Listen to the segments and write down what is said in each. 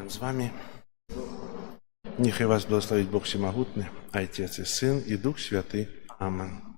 Пан з вами. Нехай вас благословить Бог Всемогутный, Отец и Сын и Дух Святый. Аминь.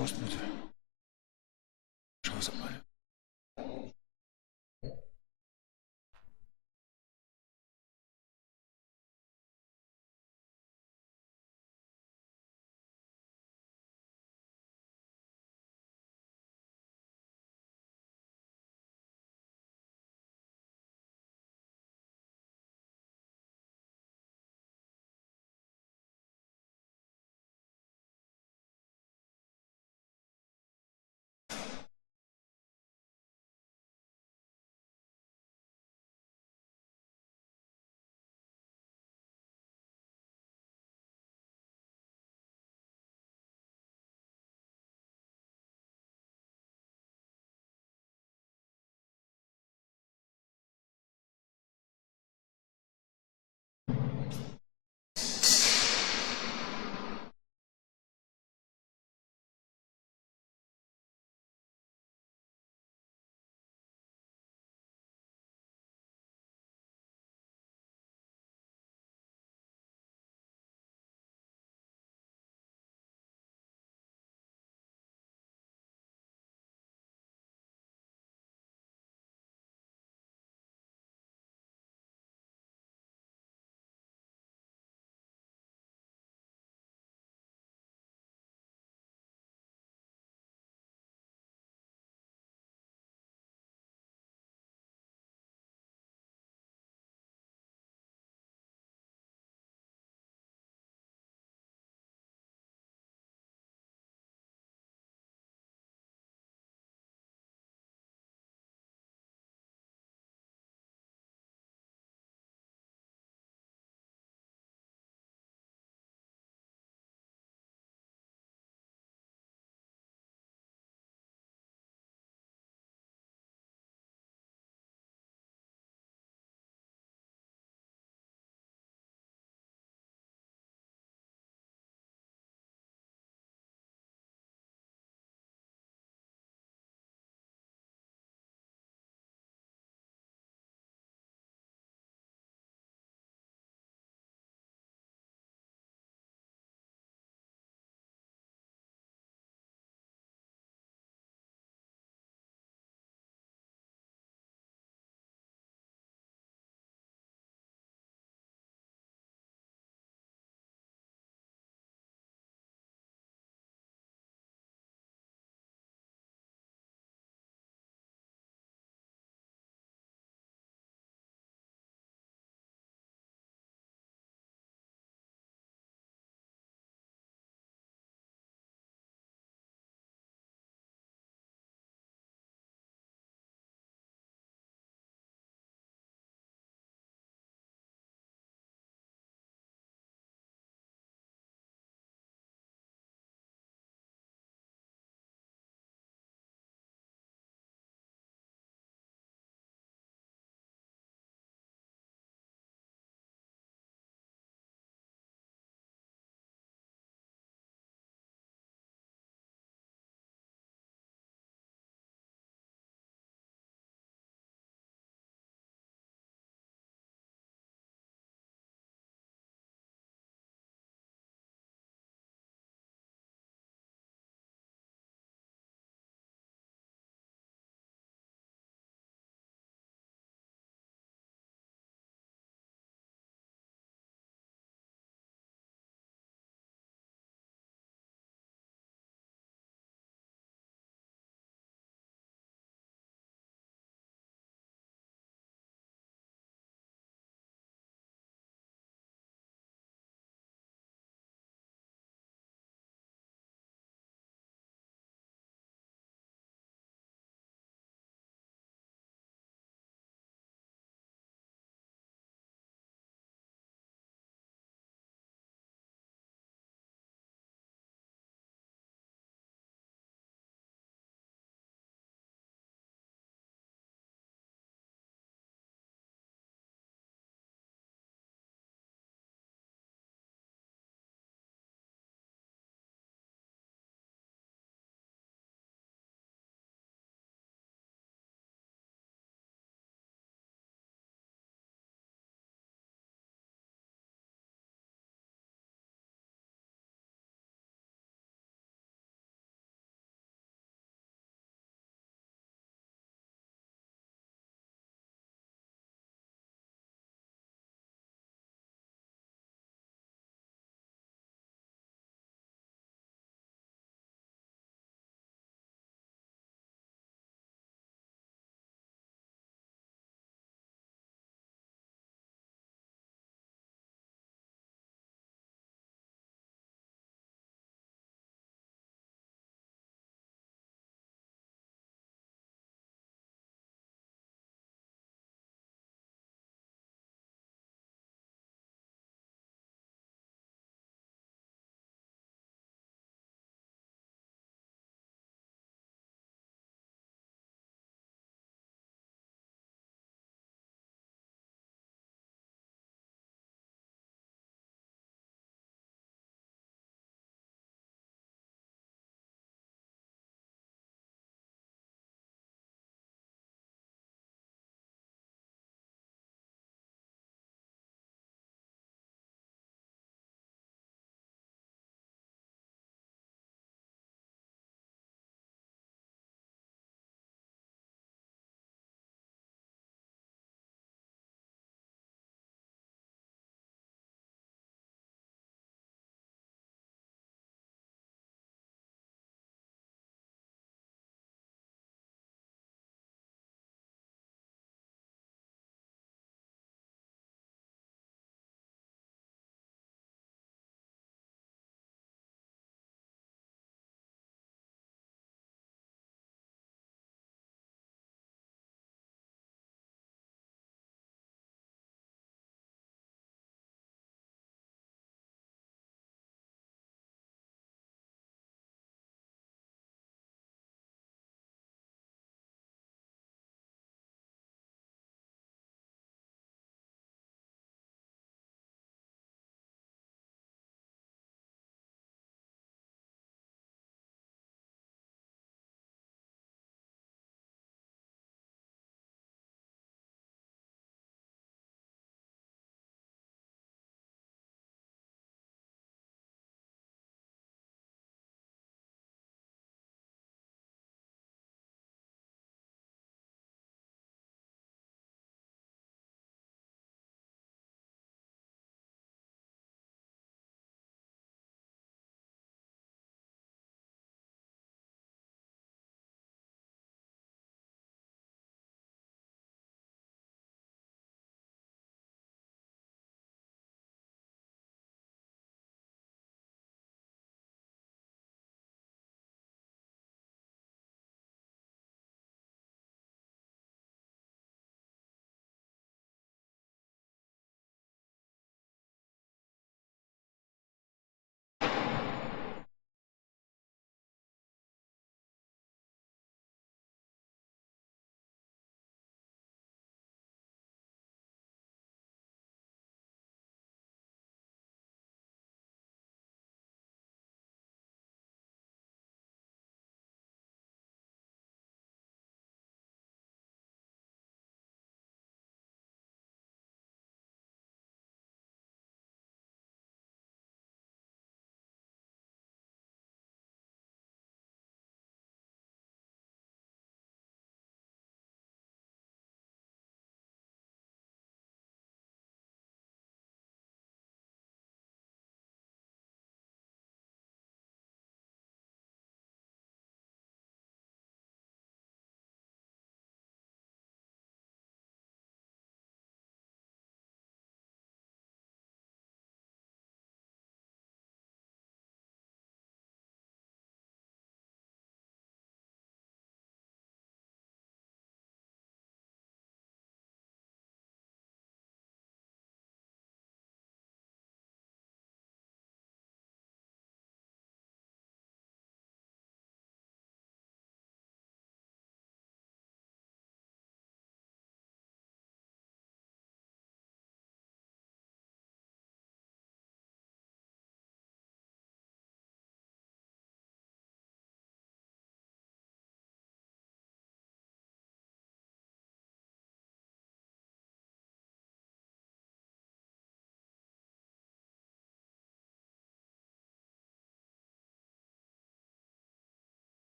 Господи, що запалю?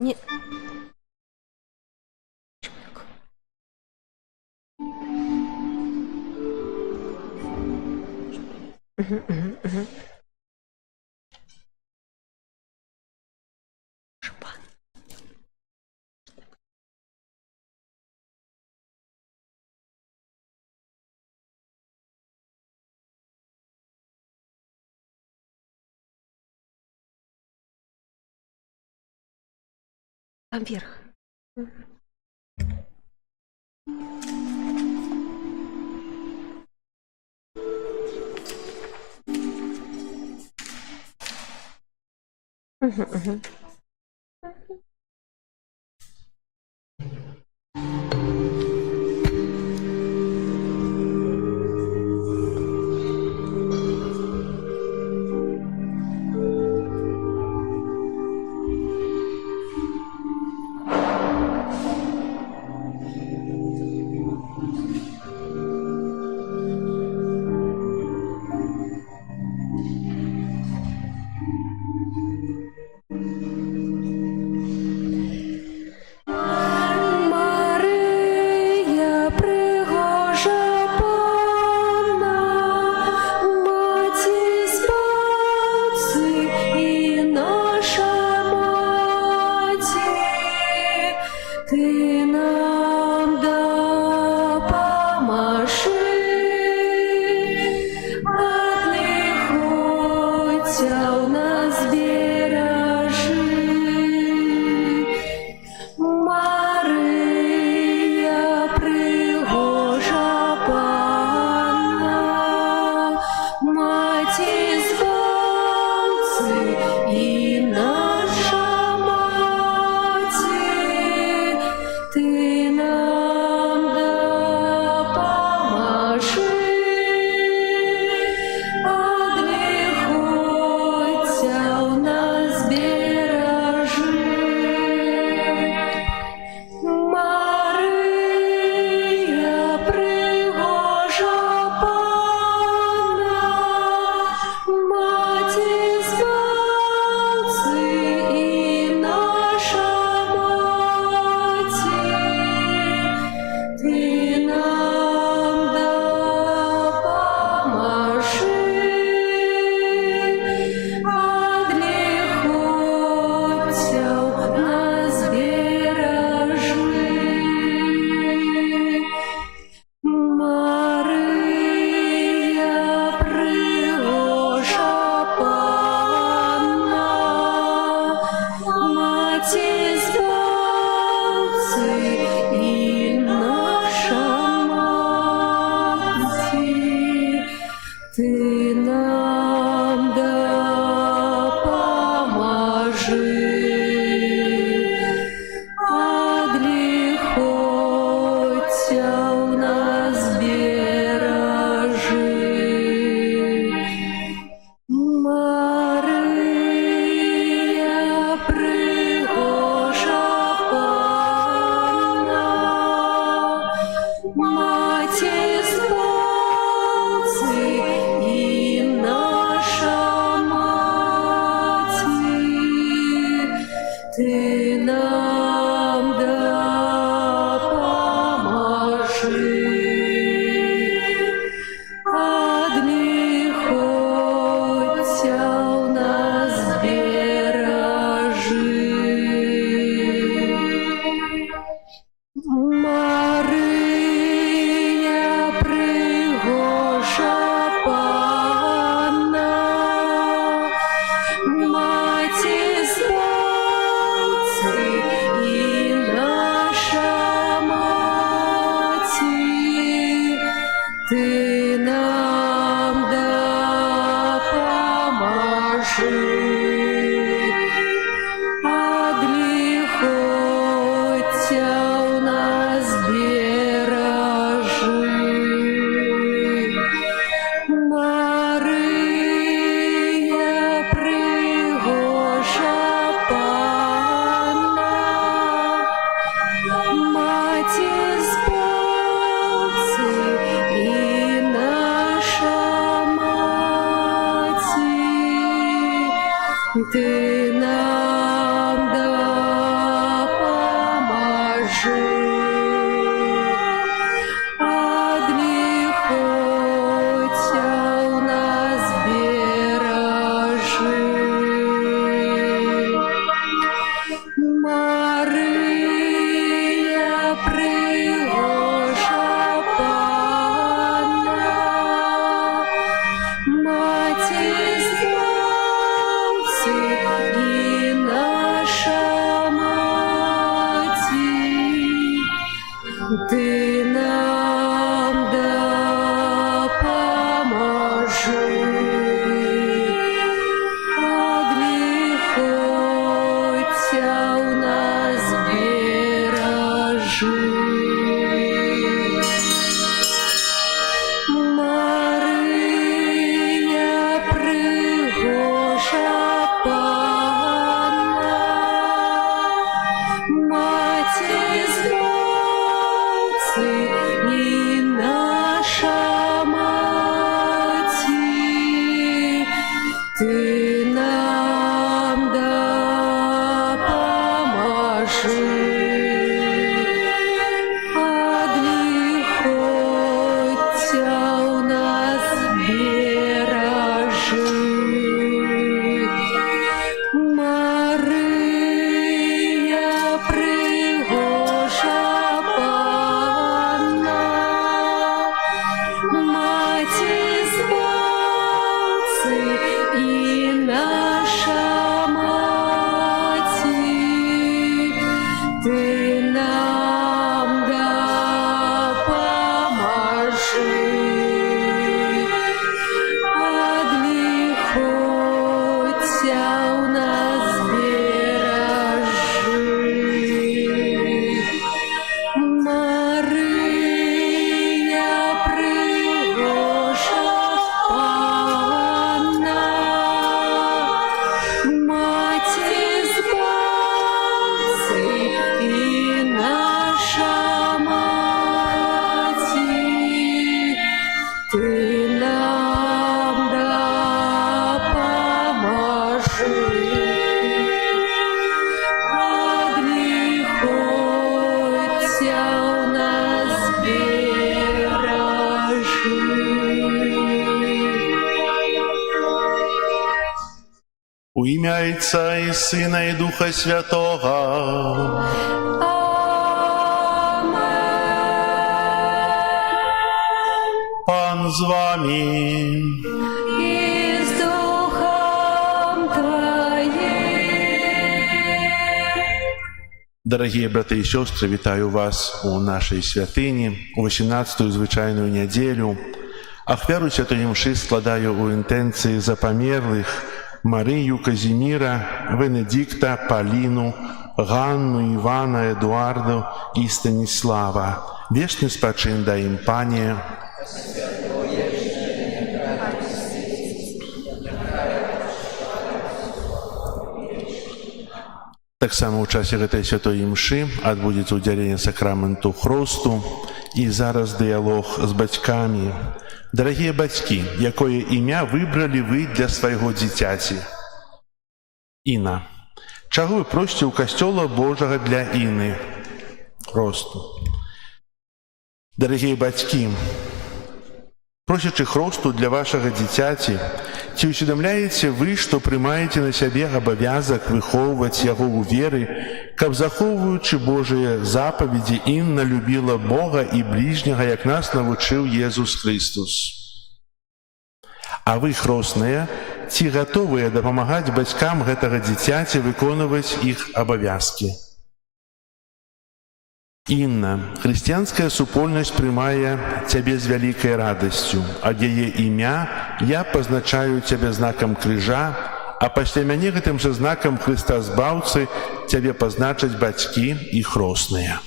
Ні. Шпан. Там вверх. Угу. Мария, пригожа панна, Маті спаси і наша маті, ти нам допоможи, от лихоця у нас бережи. Мария, пригожа панна, Маті спаси і наша маті, Збавцы і наша Маці, Ти нам допоможи. Ад лихоця у нас бережи. Мария, пригожа Панна, Маті Збавці і наша Маті, Ти нам допоможи. Ад лихоця у нас бережи. Мария, пригожа Панна, Маті Збавці і наша Маті, Ти нам допоможи. Ад лихоця у нас бережи. Мария, пригожа Панна, Маті Збавці і наша Маті, Ти нам допоможи. Ад лихоця у нас бережи. Мария, пригожа Панна, Маті Збавці і наша Маті, Ти нам допоможи. Ад лихоця у нас бережи. У ім'я Отця і Сина і Духа Святого. Пан з вами. І з Духом Твоїм. Дорогі брати і сестри, вітаю вас у нашій святині, у 18-ю звичайну неділю. Ахвяру святої мши складаю у інтенції за померлих Марію, Казіміра, Венедикта, Поліну, Ганну, Івана, Едуарду і Станіслава. Вічний спочин дай їм, Пані. Так само у часі гэтай святой імшы адбудзецца ўдзяленне сакраменту хросту і зараз дыялог з бацькамі. Дарагія бацькі, якое імя выбралі вы для свайго дзіцяці? Інна. Чаго вы просіце ў касцёла Божага для Інны? Хросту. Дарагія бацькі, просячы хросту для вашага дзіцяці, ці усведамляеце вы, што прымаеце на сябе абавязак выхоўваць яго ў веры, каб, захоўваючы Божыя запаведзі, Інна любіла Бога і бліжняга, як нас навучыў Езус Христус? А вы, хросныя, ці гатовыя дапамагаць бацькам гэтага дзіцяці выконваць іх абавязкі? Інна, хрысціянская супольнасць прымае цябе з вялікай радасцю. Ад яе імя я пазначаю цябе знакам крыжа, а пасля мяне гэтым жа знакам Хрыста Збаўцы цябе пазначаць бацькі і хросныя.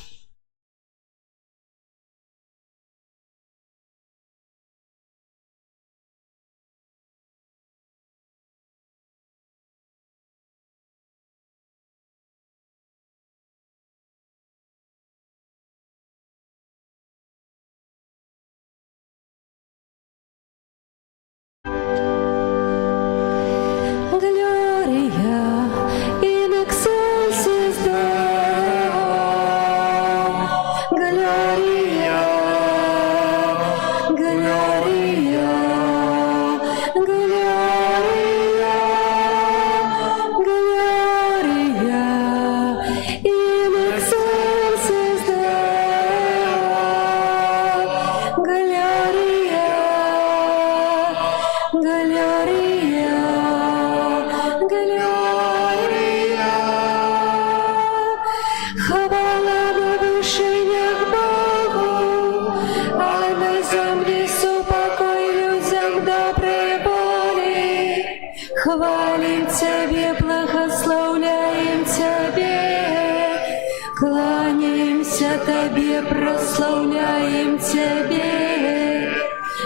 Молимся Тебе, прославляем Тебе,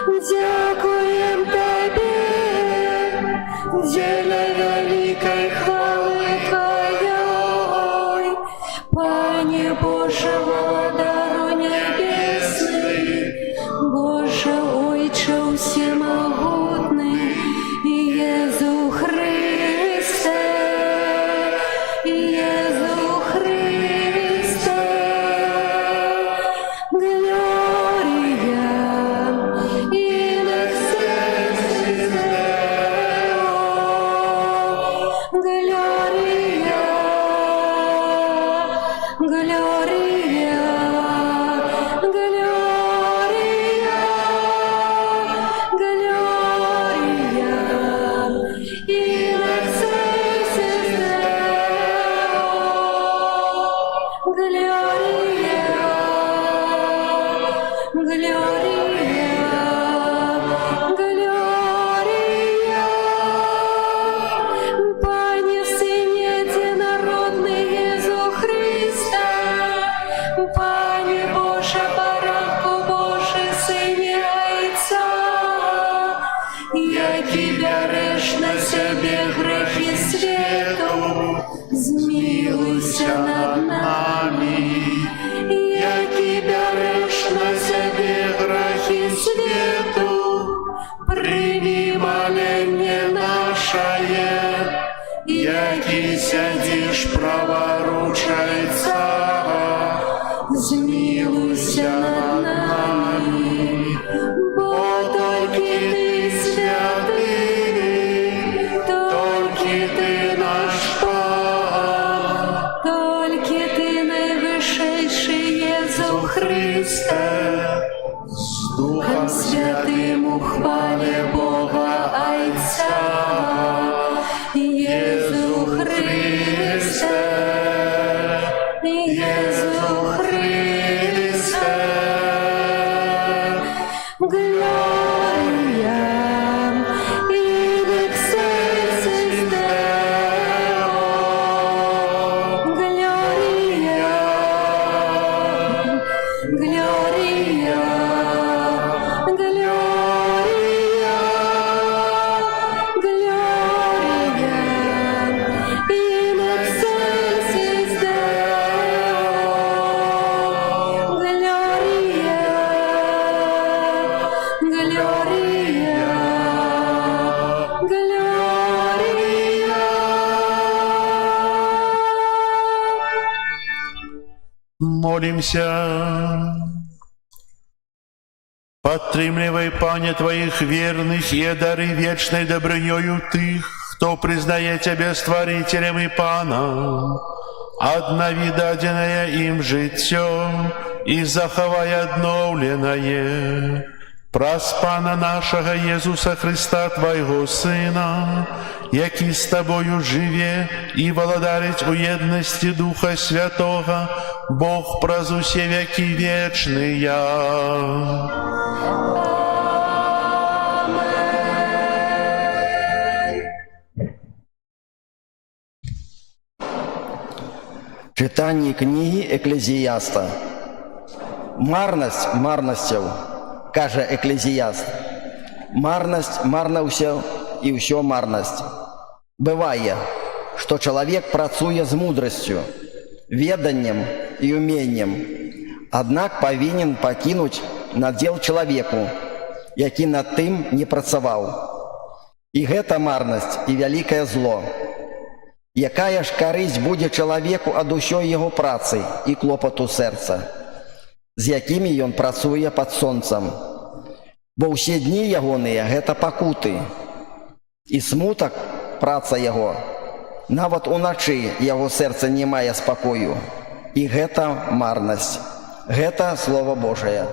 дякуем Тебе, деля великой хвалы Твоей, Пане Боже, Владару небесный, Боже, Ойче всемогутный, Иезу Христе, Иезу Христе, Глория in excelsis Deo, Gloria, Gloria, Gloria, Gloria in excelsis Deo, Gloria, Gloria, Пане Сыне Единородный Иезу Христа, Пане Боже, Баранку Божий, Сыне Отца, які береш на себе грехи світу, змилуйся над нами. Які береш на себе грехи світу, прийми молення нашає, які сядеш праворуч Отця, змилуйся над нами, бо тільки ти святий, тільки ти наш Пан, тільки ти найвищий Єзу Христе, з Духом Святим у хвалі Бога Отця, Єзу Христе, Єзу Христе, Gloria in excelsis Deo, Gloria, Gloria, Gloria, Gloria in excelsis Deo, Gloria, Молимся. Подтримливай, Пане, Твоих верных и одари вечной добрынёю тых, кто признает Тебя Створителем и Паном, однови даденное им життё и заховай одновленное. Праз Пана нашего Иисуса Христа, Твоего Сына, який с Тобою живе и владарить у едности Духа Святого, Бог праз усе веки вечные. Читання книги Еклезіаста. Марність марністю, каже Еклезіаст. Марність марна ўсё і ўсё марнасць. Бывае, што чалавек працуе з мудрасцю, веданнем і уменнем, аднак павінен пакінуць надзел чалавеку, які над тым не працаваў. І гэта марнасць і вялікае зло. Якая ж карысць будзе чалавеку ад усёй яго працы і клопату сэрца, з якімі ён працуе пад сонцам? Бо ўсе дні ягоныя – гэта пакуты. І смутак – праца яго. Нават уначы яго сэрца не мае спакою. І гэта марнасць. Гэта Слова Божае.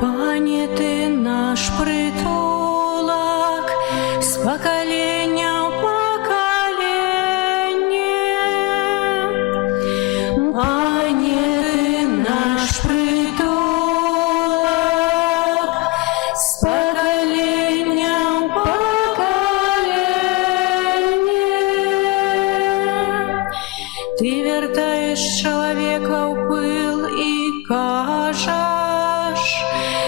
Пане, Ти наш притулок, з покоління в покоління. чоловіка в пил і кажеш,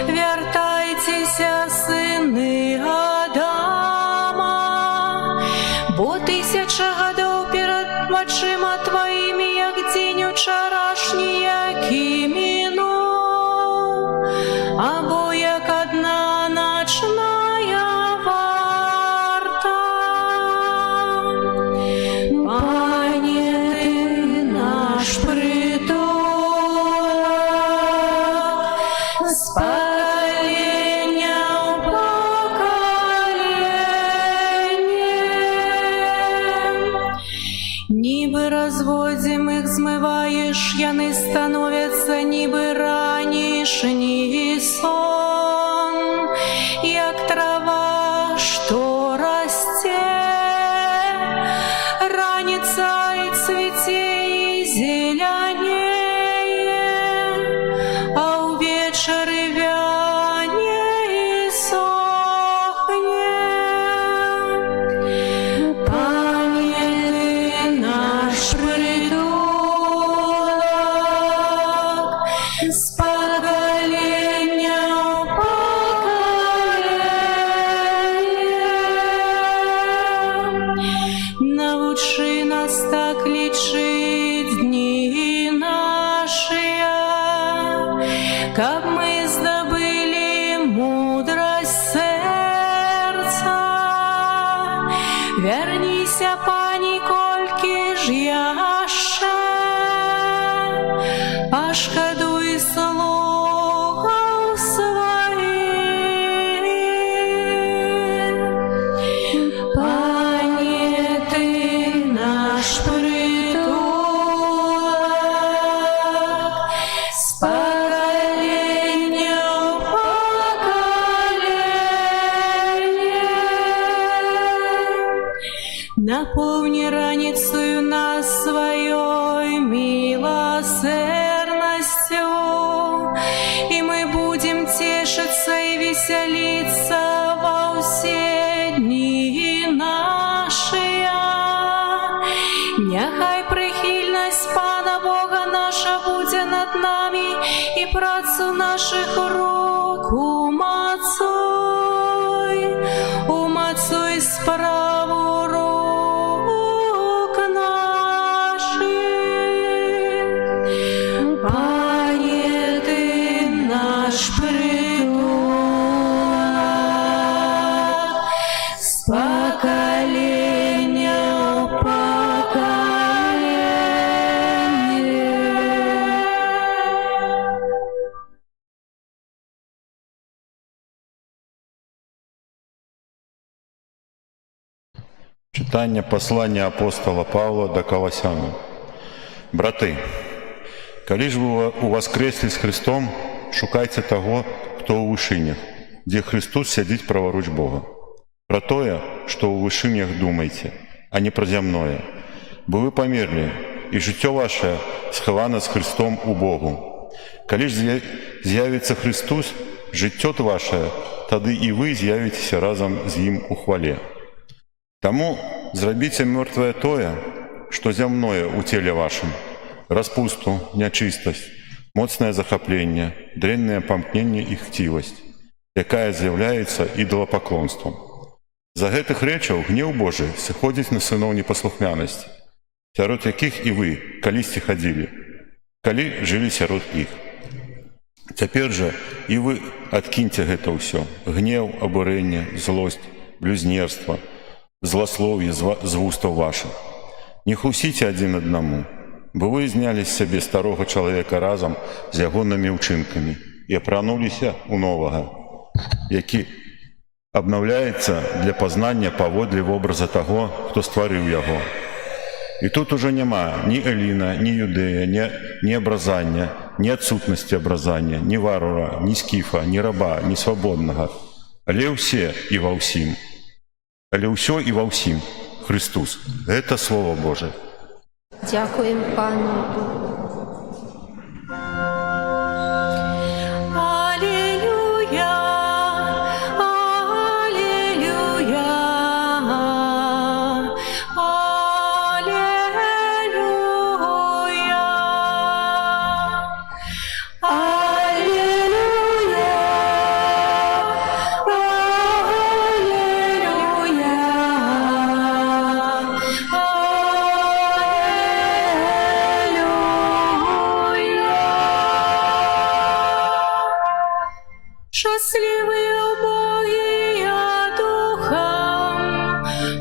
вертайтеся, сини Адама, бо 1000 годов перед очима твоїми, як день учорашній, який минув, або як одна ночная варта. Пане, ти наш притулок, з покоління в покоління. Ніби розводимих змиваєш, яни становяться, ніби ранішній сон, як трава, що росте, раниться і цвіте, і зеленіє, а увечері вяне і сохне. Пане, ти наш притулок, з покоління в покоління. Научи нас так лічить дні наші, как ми здобили мудрость серця. Верніся, пані, кольки ж яще, а шкодуй слугов своїх. Пане, ти наш притулок, з покоління в покоління. Наповни раницею нас своей милосердностью, и мы будем тешиться и веселиться во все дни наши. Нехай прихильность Пана Бога наша буде над нами, и працю наших рук умацуй справу рук наших. Пане, ти наш притулок, з покоління в покоління. Читання послання апостола Павла до Колосян. Брати, коли ж ви увоскресли з Христом, шукайте того, хто у вишинях, де Христос сидить праворуч Бога. Про тое, що у вишинях думайте, а не про земное. Бо ви померли, і життя ваше сховано з Христом у Богу. Коли ж з'явиться Христос, життя ваше, тоді і ви з'явитеся разом з Ним у хвалі. Тому зробіться мертве тое, що земное у тілі вашем, распусту, нечистость, моцне захоплення, дренне помкнення і хтивость, яка з'являється ідолопоклонством. За гэтых речаў гнев Божий сыходзіць на сыноў непаслухмянасці, сярод якіх і вы калісьці хадзілі, калі жылі сярод іх. Цяпер жа і вы адкіньце гэта ўсё: гнев, абурэнне, злосць, блюзнерства, злословие з вустаў ваших. Не хлусіце адзін аднаму, бо вы зняли з сябе старога чалавека разам з ягонымі ўчынкамі і апрануліся ў новага, які обновляется для познання паводле вобраза того, хто стварыў яго. І тут уже няма ні Эліна, ні Юдэя, ні абразання, ні адсутнасці абразання, ні варура, ні скіфа, ні раба, ні свабоднага, але ўсе і ва ўсім. Але ўсё і ва ўсім Христос. Гэта Слово Божие. Дякуємо Пану Богу. Алілюя, алілюя, алілюя. Счастливые убогие духом,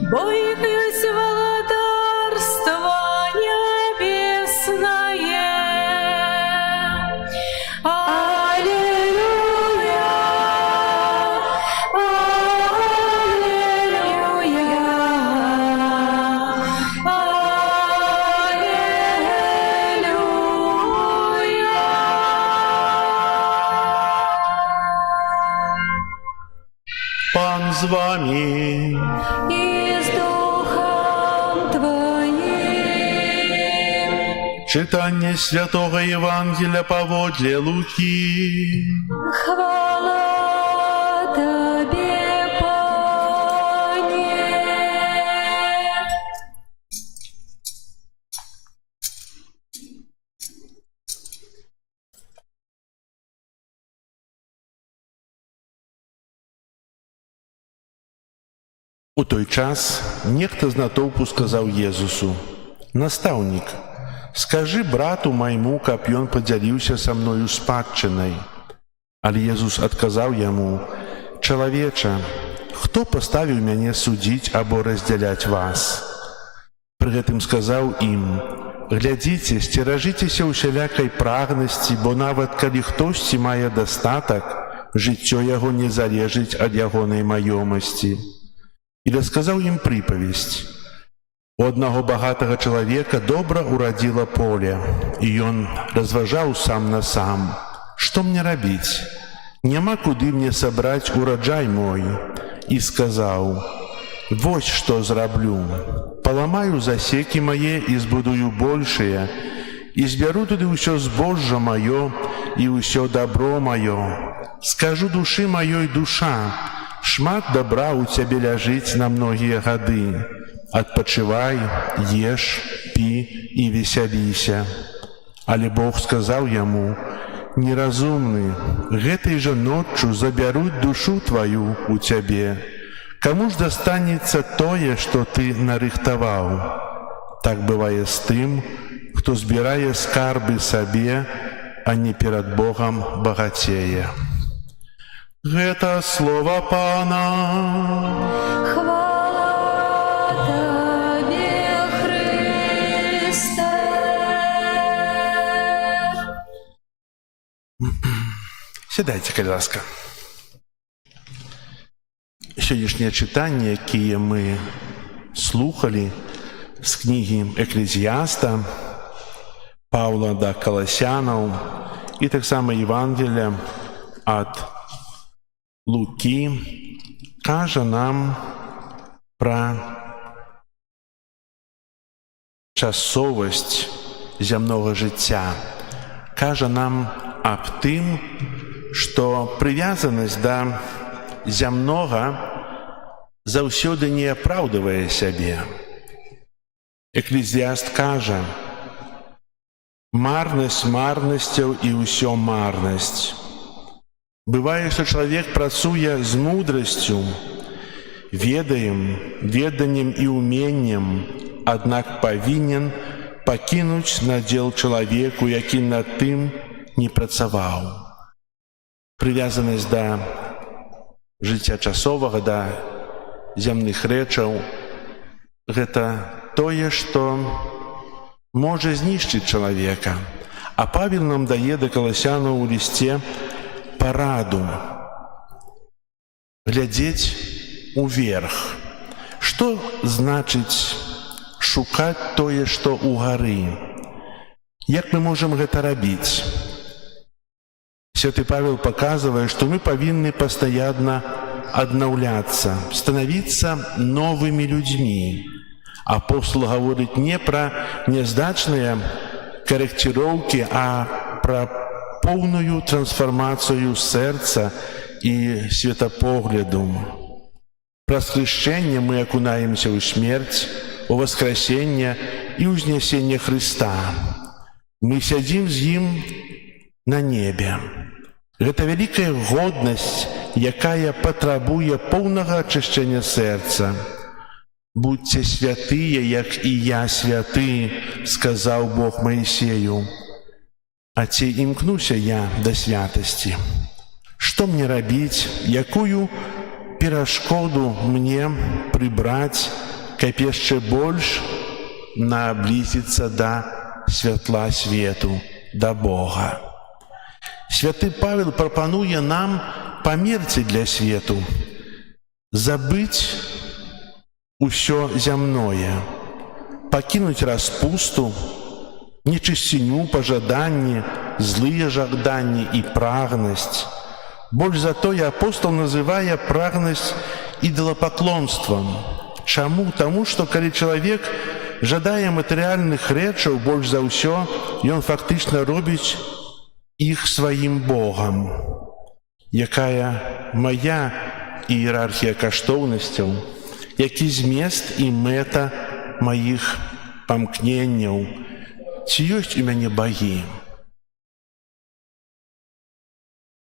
бо их есть владарство небесное. Аллилуйя, Пан з вами. и с духом твоим. Читання Святого Євангелія поводле Луки. Хвала Тебе, Пане. У той час нехта з натоўпу сказаў Езусу: «Настаўнік, скажы брату майму, каб ён падзяліўся са мною спадчынай». Але Езус адказаў яму: «Чалавеча, хто паставіў мяне судзіць або раздзяляць вас?» Пры гэтым сказаў ім: «Глядзіце, сцеражыцеся ўсялякай прагнасці, бо нават калі хтосьці мае дастатак, жыццё яго не залежыць ад ягонай маёмасці». І расказаў ім прыпавесць. У аднаго багатага чалавека добра урадзіла поле, і ён разважаў сам на сам: «Што мне рабіць? Няма куды мне сабраць ураджай мой». І сказаў: «Вось што зраблю. Паламаю засекі мае і збудую большыя, і збяру туды ўсё збожжа маё і ўсё дабро маё. Скажу душы маёй: душа, шмат дабра ў цябе ляжыць на многія гады. Адпачывай, еш, пі і весяліся». Але Бог сказаў яму: «Неразумны, гэтай жа ноччу забяруць душу тваю ў цябе. Каму ж дастанецца тое, што ты нарыхтаваў?» Так бывае з тым, хто збірае скарбы сабе, а не перад Богам багацее. Гэта слова Пана. Хвала Тебе, Христе. Сядайце, калі ласка. Сённяшнія чытанні, якія мы слухалі з кнігі Эклезіяста, Паўла да Каласянаў і таксама Евангелія ад Лукі, кажа нам пра часовасць зямнога жыцця, кажа нам аб тым, што прывязанасць да зямнога заўсёды не апраўдвае сябе. Эклезіяст кажа: «Марнасць марнасцяў і ўсё марнасць». Бывае, што чалавек працуе з мудрасцю, веданнем і ўменнем, аднак павінен пакінуць надзел чалавеку, які над тым не працаваў. Прывязанасць да жыцця часовага, да зямных рэчаў – гэта тое, што можа знішчыць чалавека. А Павел нам дае да Каласянаў у лісце параду глядзець уверх. Што значыць шукаць тое, што ўгары? Як мы можам гэта рабіць? Святы Павел паказвае, што мы павінны пастаянна аднаўляцца, станавіцца новымі людзьмі. Апостол гаворыць не пра няздачныя карэкціроўкі, а пра поўную трансфармацыю сэрца і светапогляду. Праз хрышчэнне мы акунаемся ў смерць, у воскресенне і ўзнясенне Хрыста. Мы сядзім з ім на небе. Гэта вялікая годнасць, якая патрабуе поўнага ачышчэння сэрца. «Будьце святыя, як і я святы», сказаў Бог Маісею. А ці імкнуся я да святасці? Што мне рабіць, якую перашкоду мне прыбраць, каб яшчэ больш наблізіцца да святла свету, да Бога. Святы Павел прапануе нам памерці для свету, забыць усё зямное, пакінуць распусту, нечысціню, пажаданні, злыя жаданні і прагнасць. Больш за тое апостол называе прагнасць ідалапаклонствам. Чаму? Таму, што калі чалавек жадае матэрыяльных рэчаў, больш за ўсё ён фактычна робіць іх сваім Богам. Якая мая іерархія каштоўнасцяў, які змест і мэта маіх памкненняў, ці ёсць у мяне багі?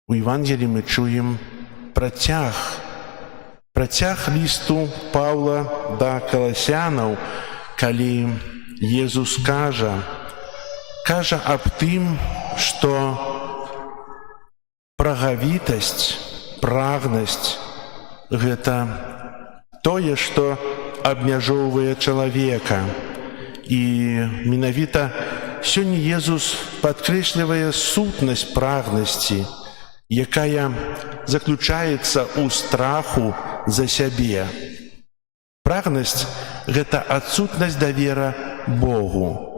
У Евангеліі мы чуем працяг лісту Паўла да каласянаў, калі Езус кажа аб тым, што прагавітасць, прагнасць – гэта тое, што абмяжоўвае чалавека. І менавіта сёння Езус падкрэслівае сутнасць прагнасці, якая заключаецца ў страху за сябе. Прагнасць – гэта адсутнасць давера Богу.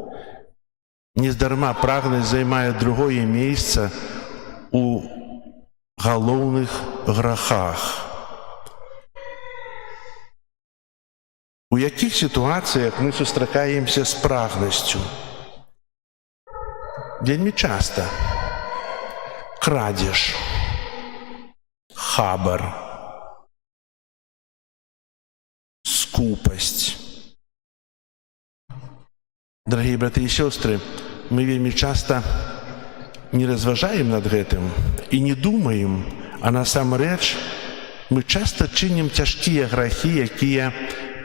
Нездарма прагнасць займае другое месца у галоўных грахах. У якіх сітуацыях мы сустракаемся з прагнасцю? Вельмі часта. Крадзеж, хабар, скупасць. Дарагія браты і сёстры, мы вельмі часта не разважаем над гэтым і не думаем, а насамрэч мы часта чынім цяжкія грахі, якія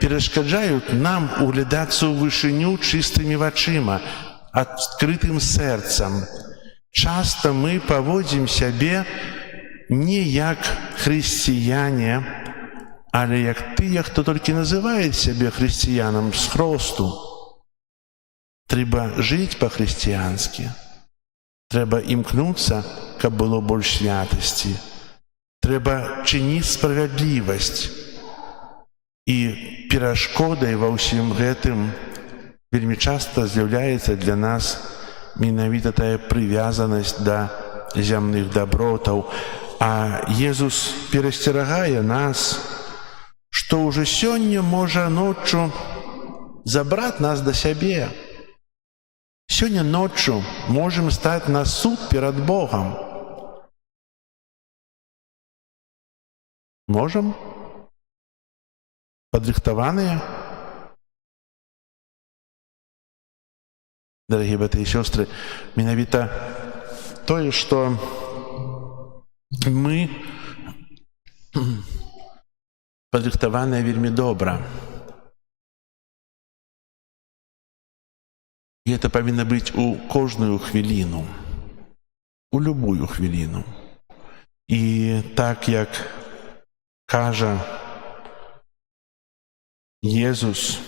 перашкаджаюць нам углядацца ў вышыню чыстымі вачыма, адкрытым сэрцам. Часта мы паводзім сябе не як хрысціяне, але як тыя, хто толькі называе сябе хрысціянам з хросту. Трэба жыць па-хрысціянскі. Трэба імкнуцца, каб было больш святасці. Трэба чыніць справядлівасць. І перашкодай ва ўсім гэтым вельмі часта з'яўляецца для нас менавіта тая прывязанасць да зямных дабротаў. А Езус перасцерагае нас, што ўжо сёння можа ноччу забраць нас да сябе. Сёння ноччу можам стаць на суд перад Богам. Можам? Падрыхтаваныя? Дарагія браты і сёстры, менавіта тое, што мы падрыхтаваныя вельмі добра. І гэта павінна быць у кожную хвіліну, у любую хвіліну. І так, як кажа Езус,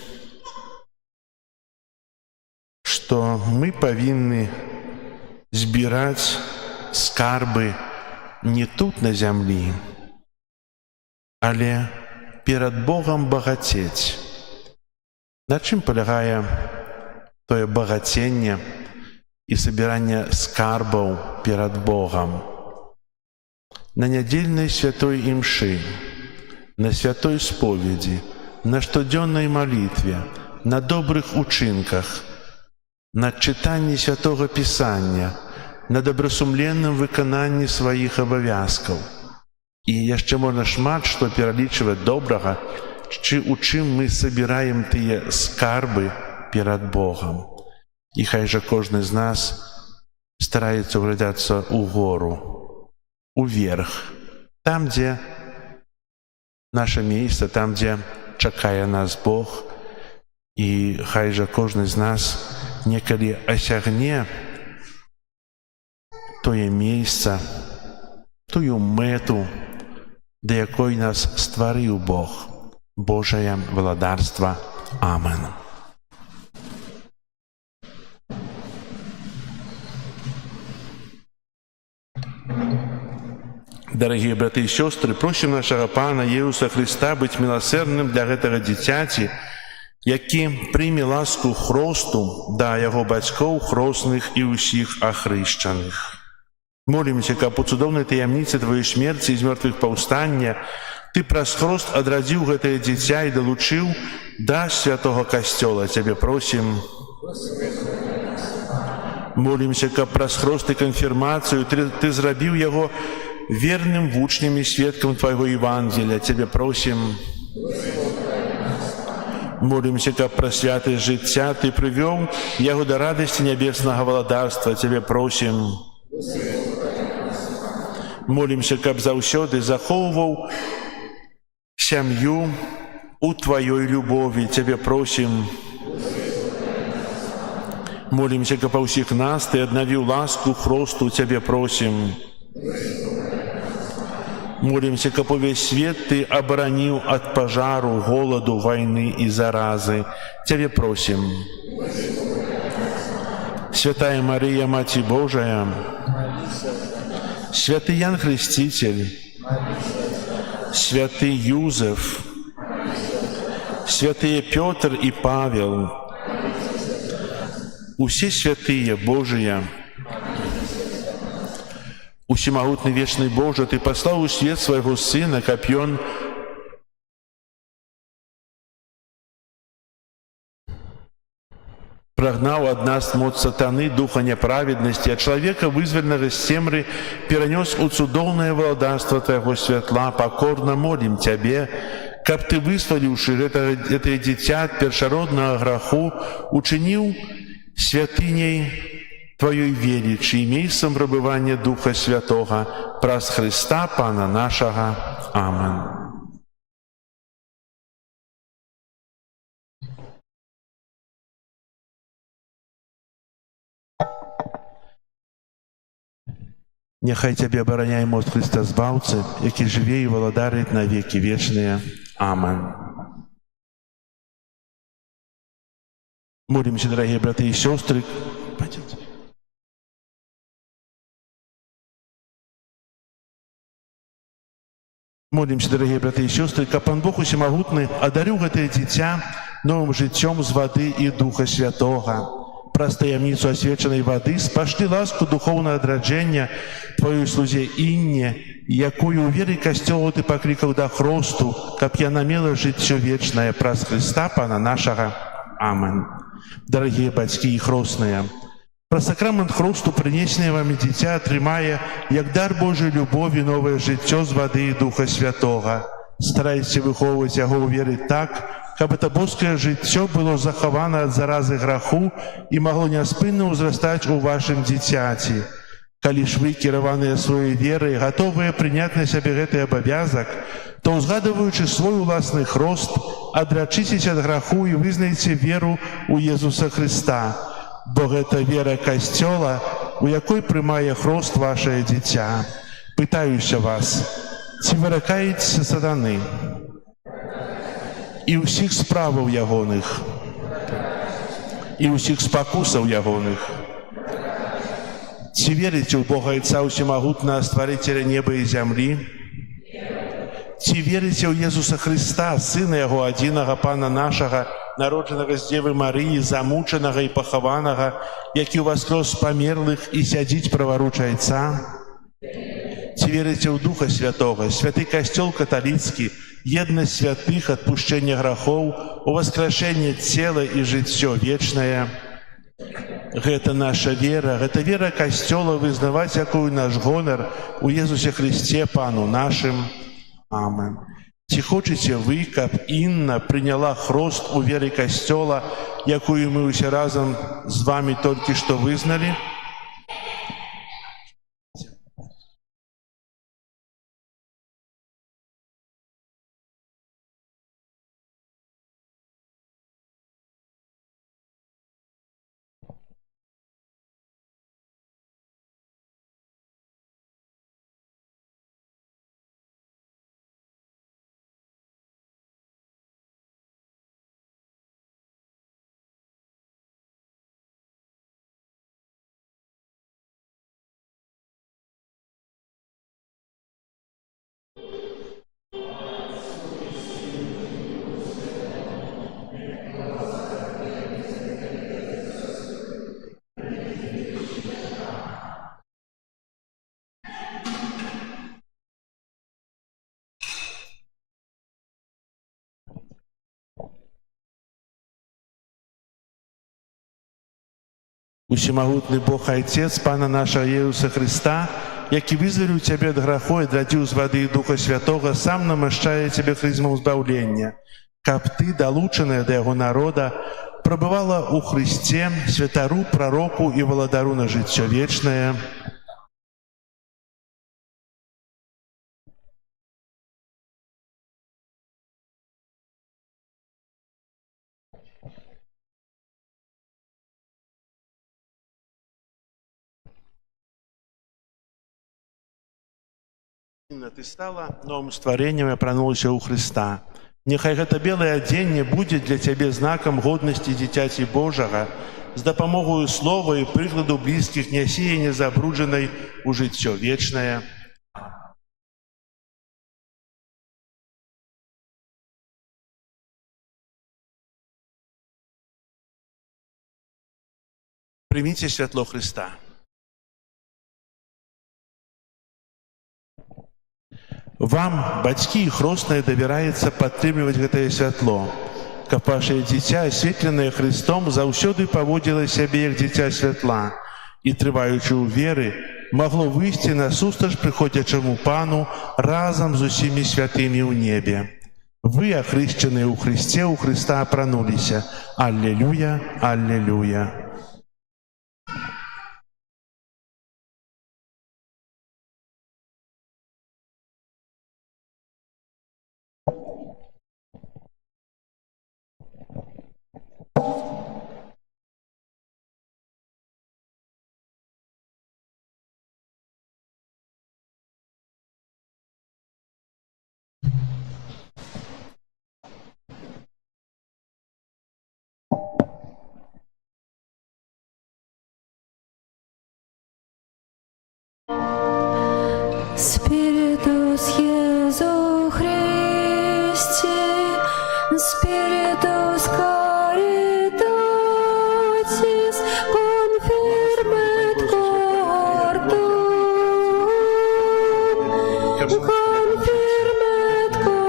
што мы павінны збіраць скарбы не тут на зямлі, але перад Богам багацець. На чым палягае тое багаценне і сабіранне скарбаў перад Богам? На нядзельнай святой імшы, на святой споведзі, на штодзённай малітве, на добрых учынках, на чытанні святога Пісання, на добрасумленным выкананні сваіх абавязкаў. І яшчэ можна шмат што пералічваць добрага, у чым мы сабіраем тыя скарбы перад Богам. І хай жа кожны з нас стараецца ўглядацца ўгору, уверх, там, дзе наша месца, там, дзе чакае нас Бог. І хай жа кожны з нас некалі асягне тое месца, тую мету, до якої нас створив Бог, Божє владарство. Амен. Дорогие браты и сестры, просим нашего Пана Иисуса Христа быть милосердным для этого дитяти, які прийме ласку хросту да яго бацькоў хросных і ўсіх ахрышчаных. Молімся, каб у цудоўнай таямніцы твоей смерці і з мёртвых паўстання ты праз хрост адрадзіў гэтае дзіця і далучыў да святого касцёла. Цябе просім. Молімся, каб праз хрост і канфірмацыю ты зрабіў яго верным вучнем і сведкам твайго Евангелия. Цябе просім. Молімся, каб праз святасць жыцця ты прывёў яго да радасці нябеснага валадарства. Цябе просім. Молімся, каб заўсёды захоўваў сям'ю у тваёй любові. Цябе просім. Молімся, каб па ўсіх нас ты аднавіў ласку хросту. Цябе просім. Молимся, каб увесь свет ты абараніў ад пажару, голаду, вайны і заразы. Цябе просім. Святая Мария, Маці Божая, святы Ян Хреститель, святы Юзеф, святые Петр и Павел, усе святые Божия, усемагутны вечны Божа, ты паслаў у свет свайго Сына, каб ён прагнаў ад нас моц сатаны, духа няправеднасці, а чалавека, вызваленага з цемры, перанёс у цудоўнае валадарства твайго святла. Пакорна молім цябе, каб ты, вызваліўшы гэтае дзіця ад першароднага граху, учыніў святыняй твоей величи и месцем пребывания Духа Святого праз Христа Пана нашего. Амен. Нехай Тебе обороняй мост Христа Збавцы, які живе и владарит на веки вечные. Амен. Молимся, дорогие братья и сестры. Пойдемте. Молимся, дорогие братья и сестры, каб Пан Бог усемагутны адарыў гэтае дзіця новым жыццём з вады і Духа Святога. Праз таямніцу асвечанай вады спашлі ласку духоўнага адраджэння твоёй слузе Інне, якую ў веры касцёлу ты паклікаў да хросту, каб яна мела жыццё вечнае праз Христа Пана нашага. Амен. Дорогие бацькі і хросныя, праз сакрамент хросту прынесенае вамі дзіця атрымае, як дар Божай любові, новае жыццё з вады і Духа Святога. Старайся выхоўваць яго ў веры так, каб это боскае жыццё было захавана ад заразы граху і магло няспынна ўзрастаць у вашым дзіцяці. Калі ж вы, кіраваныя сваёй верай, гатовыя прыняць на сябе гэты абавязак, то, узгадываючы свой уласны хрост, адрачыцеся ад граху і вызнайце веру ў Езуса Христа, бо гэта вера касцёла, у якой прымае хрост вашае дзіця. Пытаюся вас, ці выракаеце сатаны і ўсіх справаў ягоных, і ўсіх спакусаў ягоных? Ці верыце ў Бога Отца Усемагутнага, Стварыцеля неба і зямлі? Ці верыце ў Езуса Христа, Сына Яго адзінага, Пана нашага, народжанага з Девы Марыі, замучанага і пахаванага, які ўваскрос з памерлых і сядзіць праваруч Айца? Ці верыце ў Духа Святога, святы касцёл каталіцкі, еднасць святых, адпушчэнне грахоў, уваскрашэнне цела і жыццё вечнае? Гэта наша вера, гэта вера касцёла, вызнаваць якую наш гонар у Езусе Христе, Пану нашым. Амен. Ці хочаце вы, каб Інна прыняла хрост у веры касцёла, якую мы ўсе разам з вамі толькі што вызналі? Усемагутны Бог и Отец Пана нашего Иисуса Христа, які вызволил Тебя от греха и родил с воды и Духа Святого, сам намощає Тебе хризмом збавлення, каб Ты, долученная до Его народа, пробывала у Христе, святару, пророку и владару на житье вечное. Ты стала новым створением и пронулася у Христа. Нехай гэта белае адзенне будзе для Цябе знакам годнасці дзіцяці Божага, з дапамогою слова і прыкладу блізкіх нясіяй незабруджанай у жыццё вечнае. Примите святло Христа. Вам, бацькі і хросныя, давяраецца падтрымліваць гэтае святло, каб вашае дзіця, асветленае Христом, заўсёды паводзіла сябе як дзіця святла і, трываючы ў веры, магло выйсці насустрач прыходзячаму Пану разам з усімі святымі ў небе. Вы, ахрышчаныя ў Христе, у Христа апрануліся. Аллелуя, аллелуя. Spiritus Jesu Christi, Spiritus Caritatis, confirmet cordum, confirmet cordum.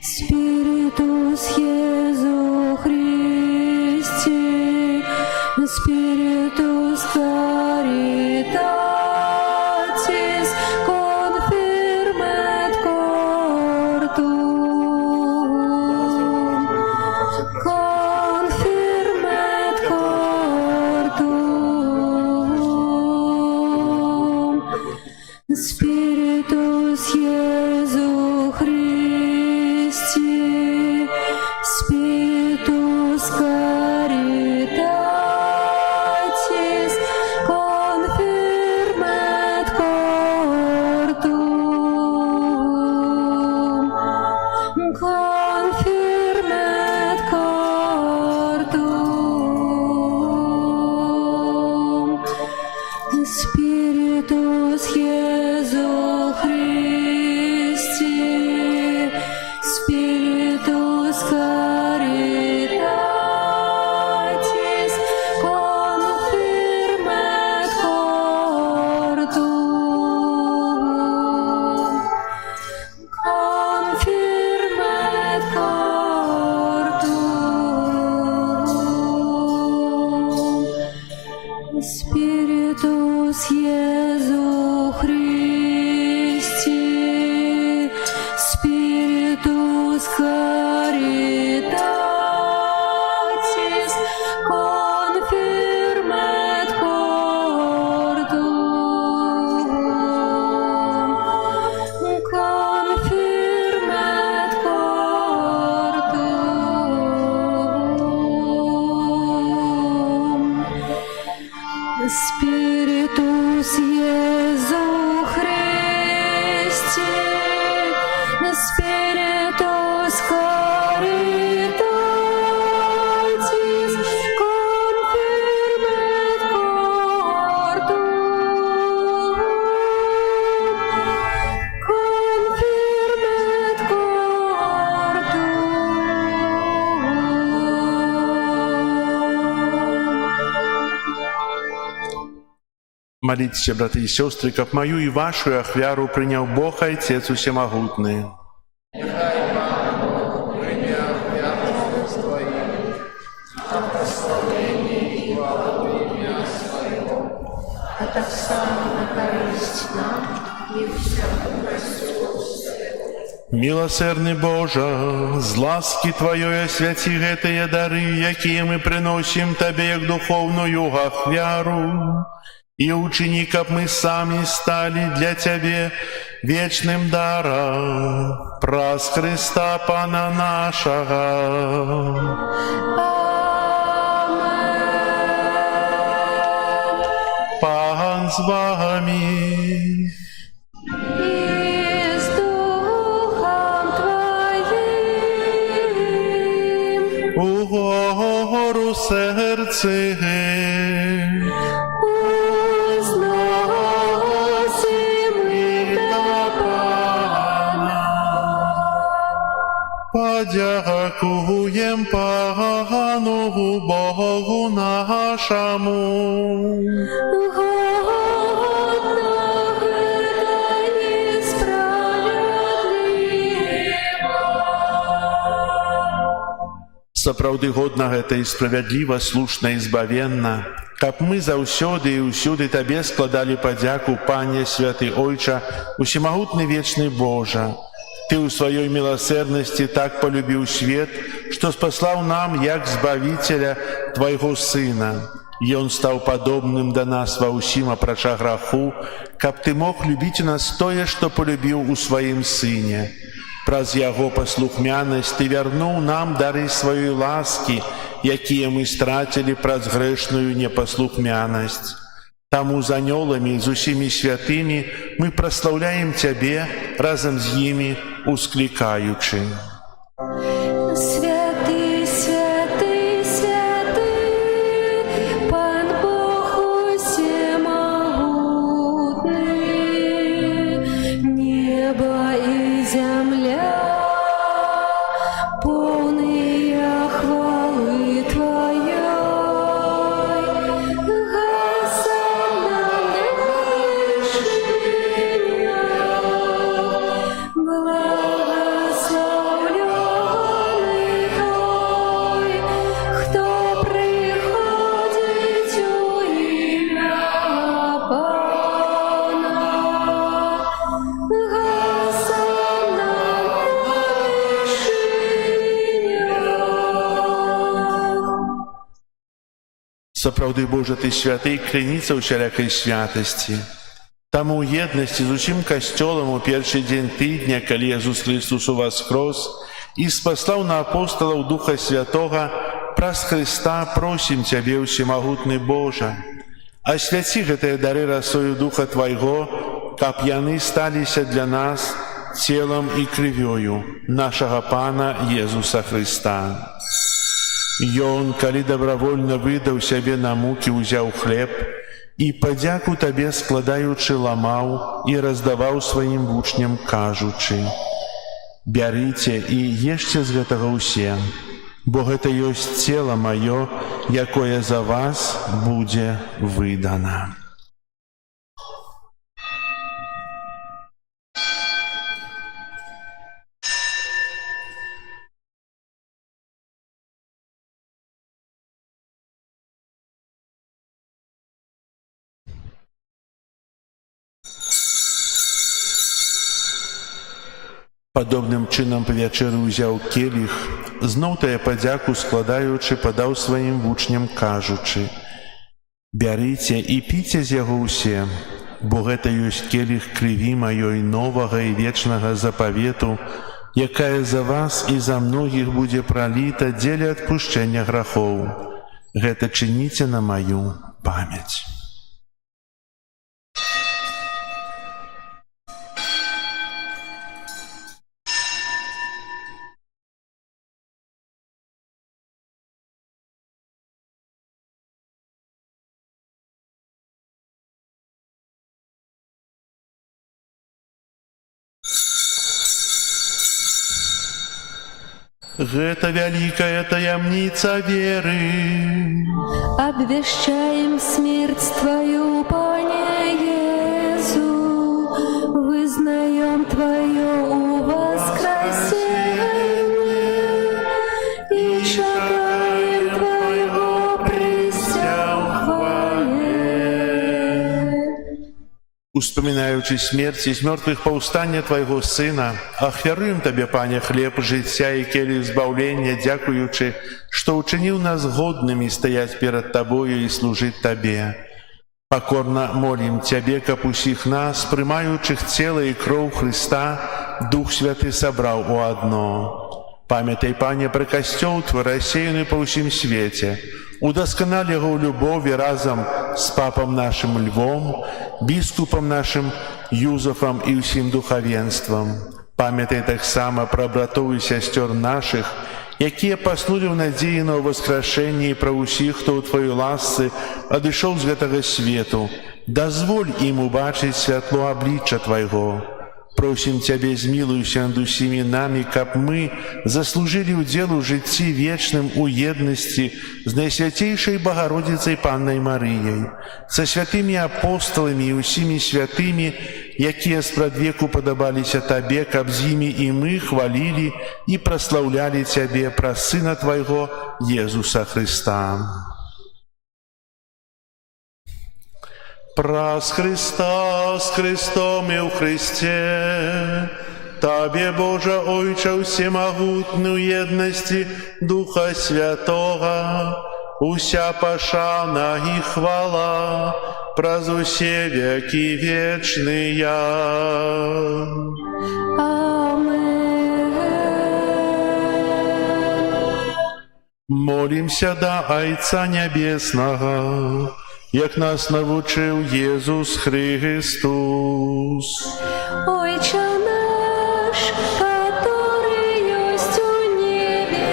Spiritus Jesu Christi, Spiritus Caritatis, confirmet cordum, confirmet cordum. Spiritus Jesu Christi, Spiritus Caritatis, confirmet cordum, confirmet cordum. Spiritus Jesu Christi, Spiritus Caritatis, confirmet cordum, confirmet cordum. Spiritus Jesu Christi, Spiritus Caritatis, confirmet cordum, confirmet cordum. Spiritus Jesu Christi, Spiritus Caritatis, confirmet cordum, confirmet cordum. Молитесь, братья и сестры, как мою и вашу ахвяру принял Бог, Отец Всемогутный. Милосердный Боже, з ласки Твоей освяти гэтыя дары, якія мы приносим Тебе як духовную ахвяру, и учини, каб мы сами стали для Тебе вечным даром, праз Христа Пана нашего. Пан з вами. Угору серце, подякуєм Пану Богу нашому. Сапраўды годна гэта і справядліва, слушна і збавенна, каб мы заўсёды і ўсюды Табе складалі падзяку, Пане святы Ойча, усемагутны вечны Божа. Ты ў сваёй міласэрнасці так полюбіў свет, што спаслаў нам як збавіцеля Твайго Сына. Ён стаў падобным да нас ва ўсім апрача граху, каб Ты мог любіць нас тое, што полюбіў у сваім Сыне. Праз яго паслухмянасць Ты вярнуў нам дары сваёй ласкі, якія мы страцілі праз грэшную непаслухмянасць. Таму з анёламі, з усімі святымі мы праслаўляем Цябе разам з імі, усклікаючы. Святый, святый, святый, Пан Бог усемогутный, небо и земля, полные хвалы Твоей. Госанна на вершинах, благословленный Той, кто приходит у имя Пана. Госанна на вершинах. Сапраўды, Божа, Ты святы, кляніца ўсялякай святасці. Таму ў еднасці з усім касцёлам у першы дзень тыдня, калі Езус Христос уваскрос і спаслаў на апосталаў Духа Святога, праз Христа просім Цябе, усемагутны Божа, асвяці гэтыя дары расою Духа Твайго, каб яны сталіся для нас целам і крывёю нашага Пана Езуса Христа. Ён, калі добравольна выдаў сябе на мукі, узяў хлеб і падзяку Табе складаючы ламаў і раздаваў сваім вучням, кажучы: «Бярыце і ешце з гэтага ўсе, бо гэта ёсць цела маё, якое за вас будзе выдана». Падобным чынам па вячэры ўзяў келіх, зноў тая падзяку складаючы, падаў сваім вучням, кажучы: «Бярыце і піце з яго ўсе, бо гэта ёсць келіх крыві маёй новага і вечнага запавету, якая за вас і за многіх будзе праліта дзеля адпушчэння грахоў. Гэта чыніце на маю памяць». Гэта вялікая таямніца веры. Обвещаем смерть Твою, Пане Иису, вызнаем Твое воскресение и чакаем Твоего прися в хвале. Успоминаючи смерть из мертвых повстання Твоего Сына, ахвяруем Тебе, Пане, хлеб життя и келих збавлення, дякуючи, что учинил нас годными стоять перед Тобою и служить Тебе. Покорно молим Тебе, как усіх нас, приймаючих тело и кров Христа, Дух Святый собрал у одно. Памятай, Пане, про костел Твой, рассеянный по всем свете, удосконали его в любови разом с Папом нашим Львом, Біскупом нашим Юзефом и всім духовенством. Памятай так само про братов и сестер наших, якія паснули в надеї на воскрешение, и про усіх, хто у Твоей ласцы одышоў з гэтага свету. Дозволь им убачить святло обличчя Твоего. Просим Тебе, змилуйся над усіми нами, каб мы заслужили удел у житті вечным у едности с Наисвятейшей Богородицей Панной Марией, со святыми апостолами и усіми святыми, якія спрадвеку подобалися Тебе, каб з ими и мы хвалили и прославляли Тебе про Сына Твоего Иисуса Христа. Праз Христа, с Христом и у Христе, Тебе, Боже, Ойче, всемогутную едности Духа Святого, уся пошана и хвала, праз усе веки вечные. Молимся до Отца Небесного, як нас навчив Єсус Христос. Ойче наш, который есть у небе,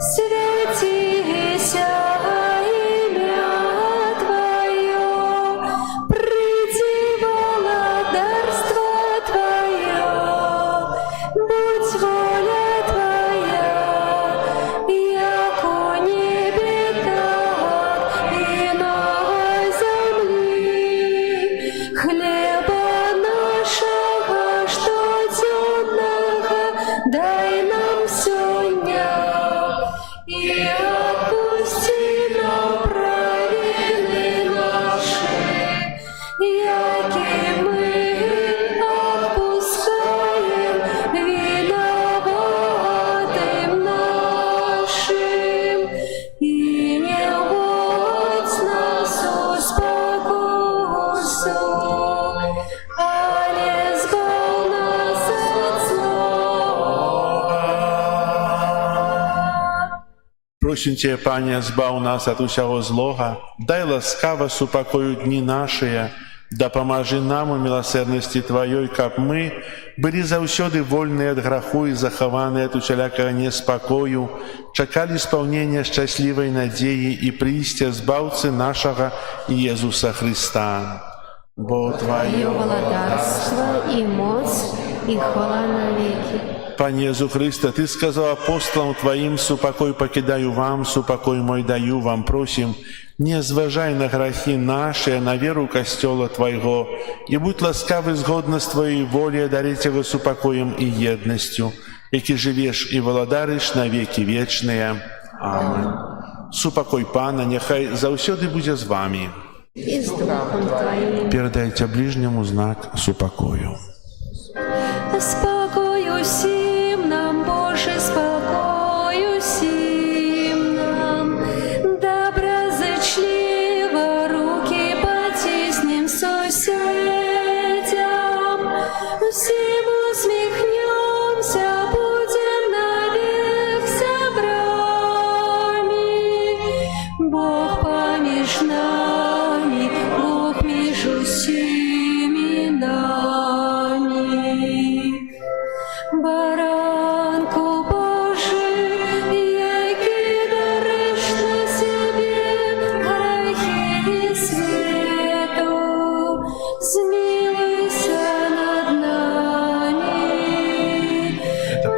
святися имя Твое, приди владарство Твое, будь воля Твоя, яко небе, так и на хлеба нашего штоденного дай нам сегодня, и отпусти нам провины наши, яки мы отпускаем виноватым нашим, и не вводь нас в спокусу, Просим Тебя, Пане, збав нас от усяго злога, дай ласкаво супокою дни наши, да поможи нам у милосердности Твоей, как мы были завсёды вольны от греху и захованы от усялякого неспокою, чекали исполнения счастливой надеи и приистя збавцы нашего Иисуса Христа. Бо Твое владарство и моц, и хвала навеки. Пане Иисус Христе, Ты сказал апостолам Твоим: «Супокой покидаю вам, супокой мой даю вам». Просим, не зважай на грехи наши, а на веру костела Твоего, и будь ласкавый згодно с Твоей волей дарить его супокоем и едностью, яки живешь и владариш на веки вечные. Аминь. Супокой Пана, нехай завсёды буде з вами. И с Духом Твоим. Передайте ближнему знак супокою. Спокою всім нам, Боже, спокою всім нам, доброзичливо руки потиснем соседям, всем усмехнемся, будем навек собрами. Бог помеж нами, Бог между всеми нами. Баранку Божий, який дариш на себе грехи свету, змилуйся над нами.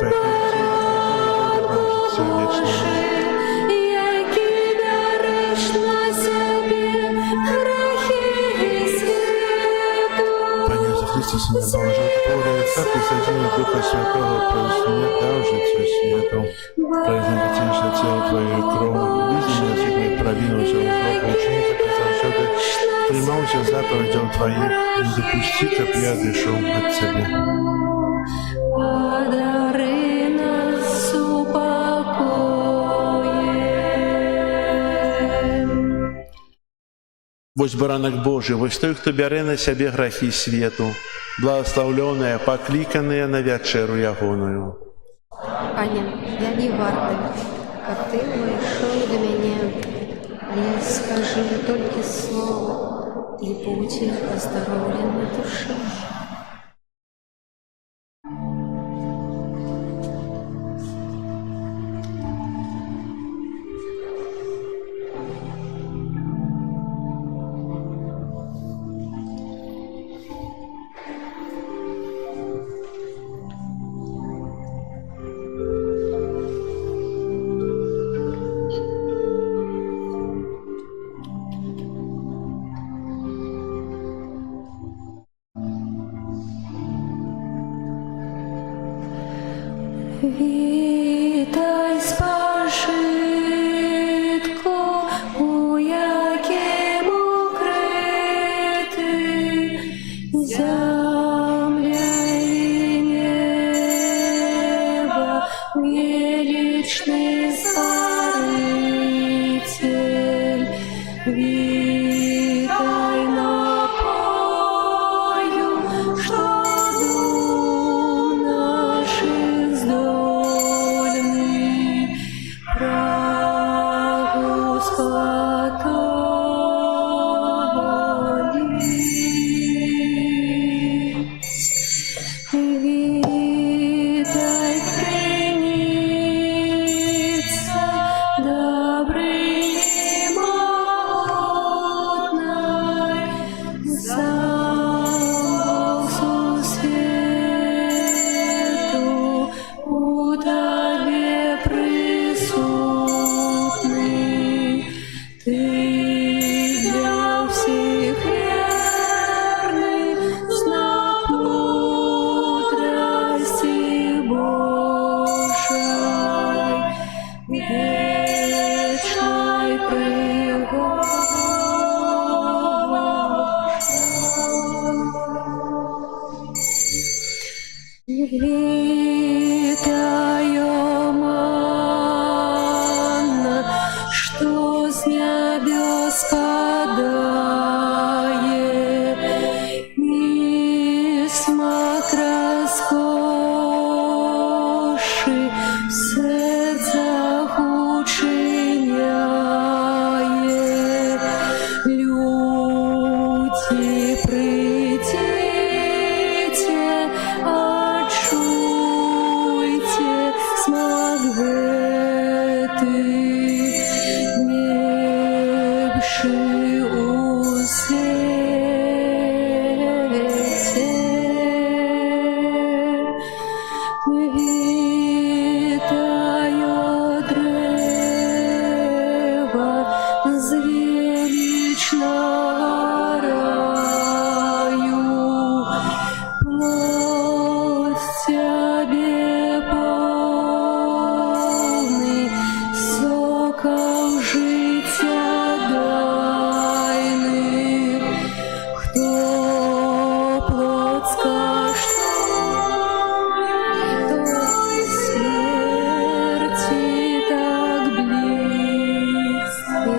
Баранку Божий, який дариш на себе грехи свету, Пане Иисус Христе, Сыне Божий, Бога и Отца, и Соединение Духа Святого, просвет дал житию свету, произносишь тело Твое и кровь, вызвали от всех моих провин, всего злого, учеников и завсёды Приймався заповідям Твоїх, не допусти, щоб я дійшов від Тебе. Подари нас упокоєм. Вось баранок Божий, вось той, хто бярэ на сябе грахі свету, благословленыя, пакліканыя на вячэру ягоную. Паня, я не варта, как ты вышел до меня. Лишь скажи только слово, и будь оздоровлена душа. Вітай, спашитко, у яким укритий земля і небо, величний Спаситель. Вітай, напою, що дум наших здольний, прагу спотворить. Вітай, криниця, добрий і могутній, замок сусвіту у Тобі присутний. Ти для всіх вірний, знак мудрості Божої, вічної пригожої. Вітаю, манна, что с небес падает, и смак роскоши в сердцах учиняет. Люди, придите, отчуйте смак этой небши у свете. Вітаю, древо з величного раю, плоть тебе полный, соков життя дайних. Хто плоть скоштує, той смерті так близький.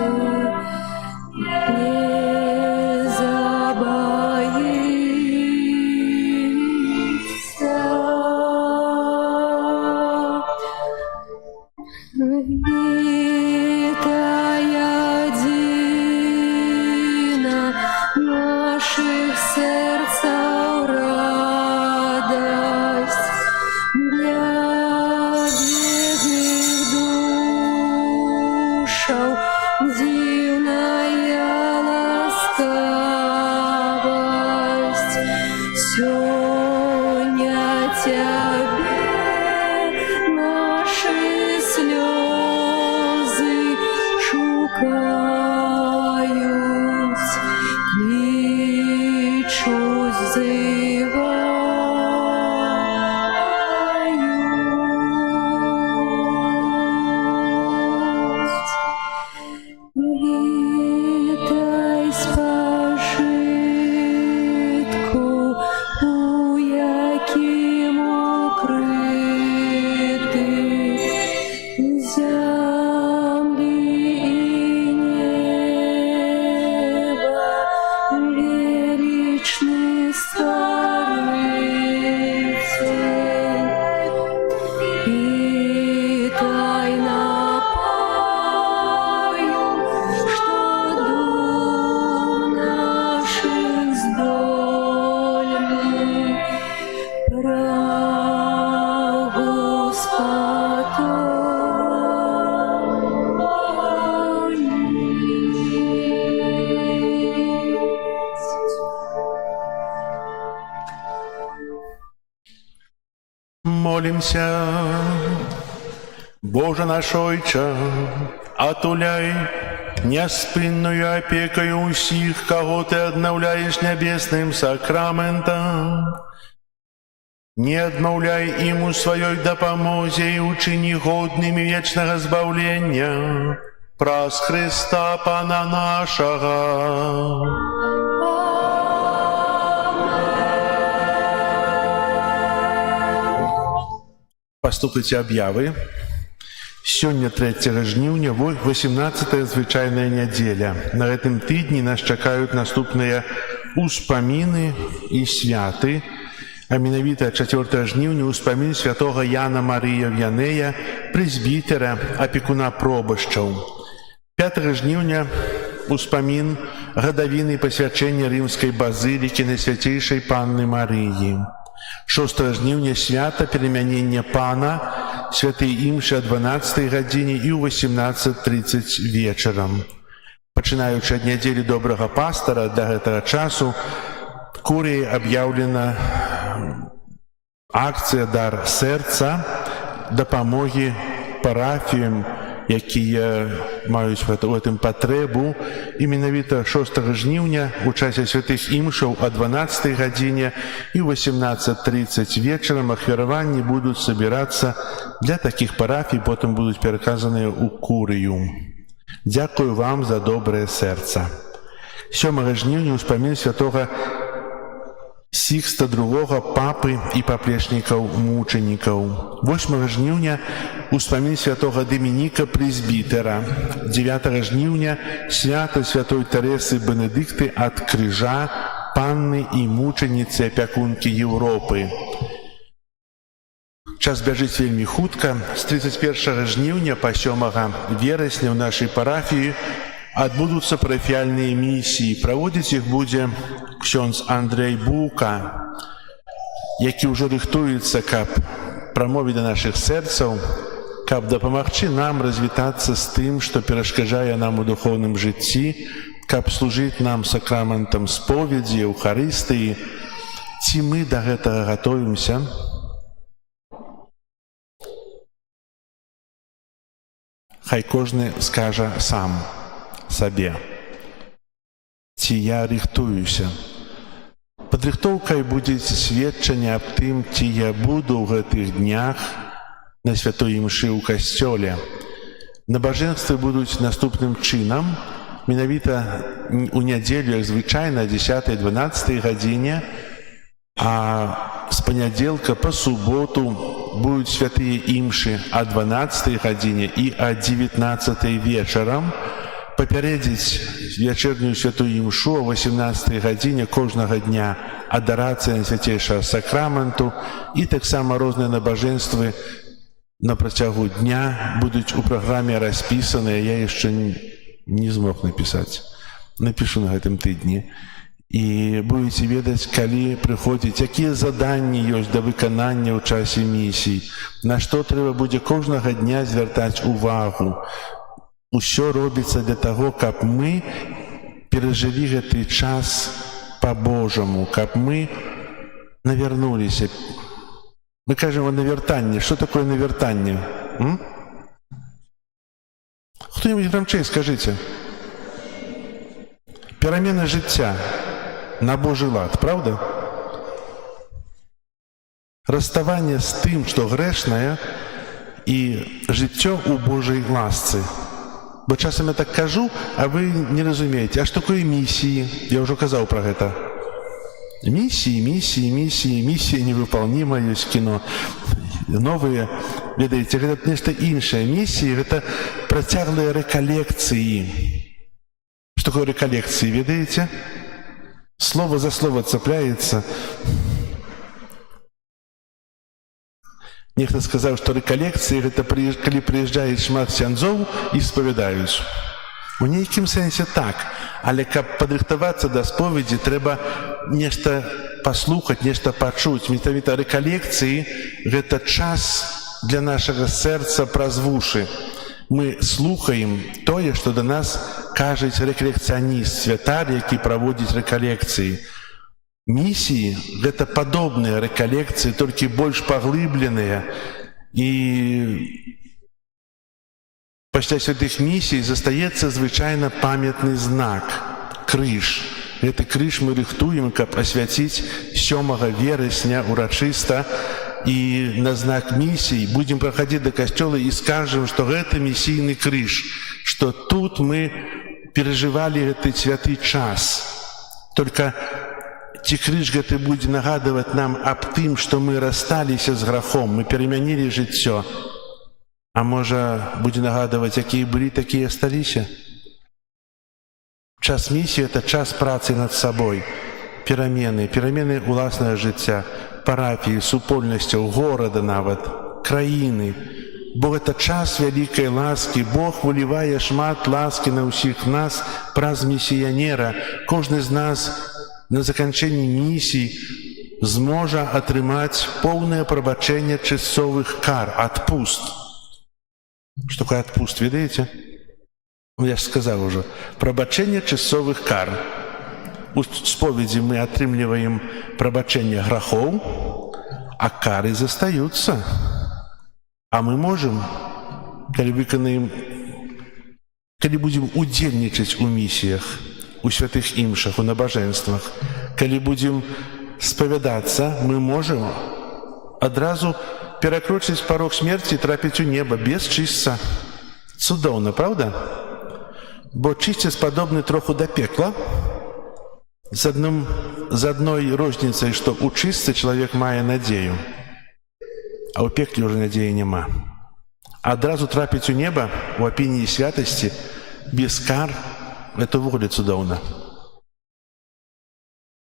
Помолимся. Боже наш Ойче, отуляй неспинною опекою усіх, кого Ты обновляешь небесным сакраментом. Не отмовляй им у своей допомозе и учини годными вечного збавления. Праз Христа Пана нашего. Паступите об'яви. Сёння 3 жніўня, 18-я звычайная нядзеля. На гэтым тыдні нас чакаюць наступныя успаміны і святы. А менавіта 4 жніўня успамін святога Яна Марыя В'янея, прэзбітера, апекуна пробашчаў. 5 жніўня успамін гадавіны пасвячэння рымскай базылікі Найсвяцейшай Панны Марыі. 6 жніўня свята перамянення Пана, святыя імшы о 12 гадзіне і ў 18:30 вечарам. Пачынаючы ад нядзелі добрага пастара да гэтага часу курыяй аб'яўлена акцыя «Дар сэрца» дапамогі парафіям, якія маюць у гэтым патрэбу. І менавіта 6 жніўня у часе святых імшаў о 12 гадзіне і ў 18:30 вечарам ахвяраванні будуць сабірацца для такіх парафій, потым будуць пераказаныя ў курыю. Дзякую вам за добрае сэрца. 7 жніўня ўспамін святога Сікста II, папы і паплечнікаў-мучанікаў. 8 жніўня успамін святога Дамініка прэзбітэра. 9 жніўня свята святой Тэрэсы Бенедыкты ад крыжа, панны і мучаніцы апякункі Еўропы. Час бяжыць вельмі хутка. З 31 жніўня па 7 верасня ў нашай парафіі адбудуцца парафіяльныя місіі. Праводзіць іх будзе ксёндз Андрэй Бука, які ўжо рыхтуецца, каб прамовіць да нашых сэрцаў, каб дапамагчы нам развітацца з тым, што перашкаджае нам у духоўным жыцці, каб служыць нам сакраментам споведзі, Еўхарыстыі. Ці мы да гэтага гатовімся? Хай кожны скажа сам сабе. Ці я рыхтуюся? Падрыхтоўкай будзе сведчанне аб тым, ці я буду ў гэтых днях на святой імшы ў касцёле. Набажэнствы будуць наступным чынам. Менавіта у нядзелю, як звычайна, о 10-12 гадзіне, а з панядзелка па суботу будуць святыя імшы о 12 гадзіне і о 19 вечарам. Папярэдзіць вечернюю святую імшу о 18 гадзіне кожнага дня адарацыя Найсвяцейшага сакраменту і таксама розныя набажэнствы на працягу дня будуць у праграме распісаныя. Я яшчэ не змог напісаць. Напішу на гэтым тыдні. І будзеце ведаць, калі прыходзіць, якія заданні ёсць да выканання ў часе місій, на што трэба будзе кожнага дня звяртаць увагу. Усё робіцца для таго, каб мы перажылі гэты час па-божаму, каб мы навярнуліся. Мы кажам о навяртанні. Што такое навяртанне? Хто-нибудь грамчэй скажыце. Перамена жыцця на Божий лад, правда? Расставанне з тым, што грэшнае, і жыццё ў Божай ласцы. Бо часам я так кажу, а вы не разумееце. А што такое місіі? Я ўжо казаў пра гэта. Місіі невыполнима, ёсць кіно. Новыя, ведаеце, гэта нешта іншае. Місіі – гэта працяглыя рэкалекцыі. Што такое рэкалекцыі, ведаеце? Слово за слово цапляецца. Нехта сказаў, што рэкалекцыі – гэта калі прыязджаюць шмат ксяндзоў і спавядаюць. У нейкім сэнсе так, але каб падрыхтавацца да споведзі, трэба нешта паслухаць, нешта пачуць. Менавіта рэкалекцыі – гэта час для нашага сэрца праз вушы. Мы слухаем тое, што да нас кажуць рэкалекцыяніст, святар, які праводзіць рэкалекцыі. Миссии – это подобные реколлекции, только больше поглубленные. И пасля святых миссий застаецца звычайна памятны знак – крыж. Гэты крыж мы рыхтуем, каб асвяціць 7 верасня урачыста. И на знак миссии будем проходить до костела и скажем, что это миссийный крыж, что тут мы переживали этот святый час. Только ці крыж гэты будзе нагадывать нам об тым, что мы расстались с грахом, мы перемянили жыццё. А можа, будзе нагадывать, какие были, такие и остались. Час миссии – это час працы над собой, перамены уласнага жыцця, парафіі, супольнасцяў, горада нават, краіны. Бо гэта час вялікай ласкі. Бог вылівае шмат ласкі на ўсіх нас праз місіянера. Кожны з нас на заканчэнні місій зможа атрымаць поўнае прабачэнне часовых кар, адпуст. Што такое адпуст, ведаеце? Я ж сказаў ужо. Прабачэнне часовых кар. У споведzi мы атрымліваем прабачэнне грахоў, а кары застаюцца. А мы можам, калі будзем удзельнічаць у місіях, у святых імшах, у набажэнствах, калі будзем спавядацца, мы можам адразу перакрочыць парог смерці і трапіць у неба без чысца. Цудоўна, правда? Бо чысцец падобны троху да пекла. З адной розніцай, што ў чыстцы чалавек мае надзею, а ў пекле ўжо надзеі няма. Адразу трапіць у неба у апініі святасці без кар – это ўвогуле цудоўна.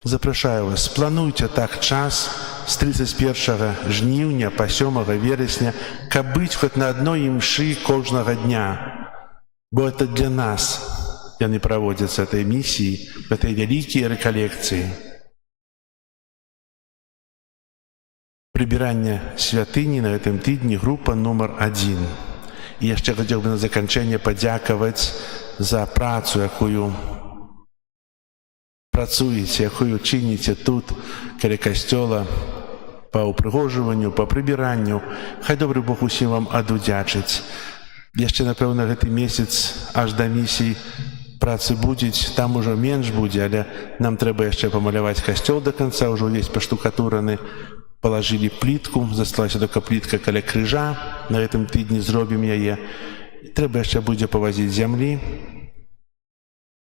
Запрашаю вас, плануйце так час з 31 жніўня па 7 верасня, каб быць хоць на адной імшы кожнага дня, бо это для нас. Яны праводзяцца этой миссии, этой вялікія реколлекции. Прибирание святыни на этом тыдні группа номер 1. И яшчэ хацеў бы на заканчэнне падзякаваць за працу, якую працуеце, якую чыніце тут, каля касцёла, па ўпрыгожванню, па прыбіранню. Хай добры Бог усім вам адудзячыць. Яшчэ, напэўна, гэты месяц аж да місій працы будзе, там ужо менш будзе, але нам трэба яшчэ памаляваць касцёл до конца, ўжо увесь паштукатураны, палажылі плітку, засталася только плітка каля крыжа, на гэтым тыдні зробім яе. Трэба яшчэ будзе павазіць зямлі,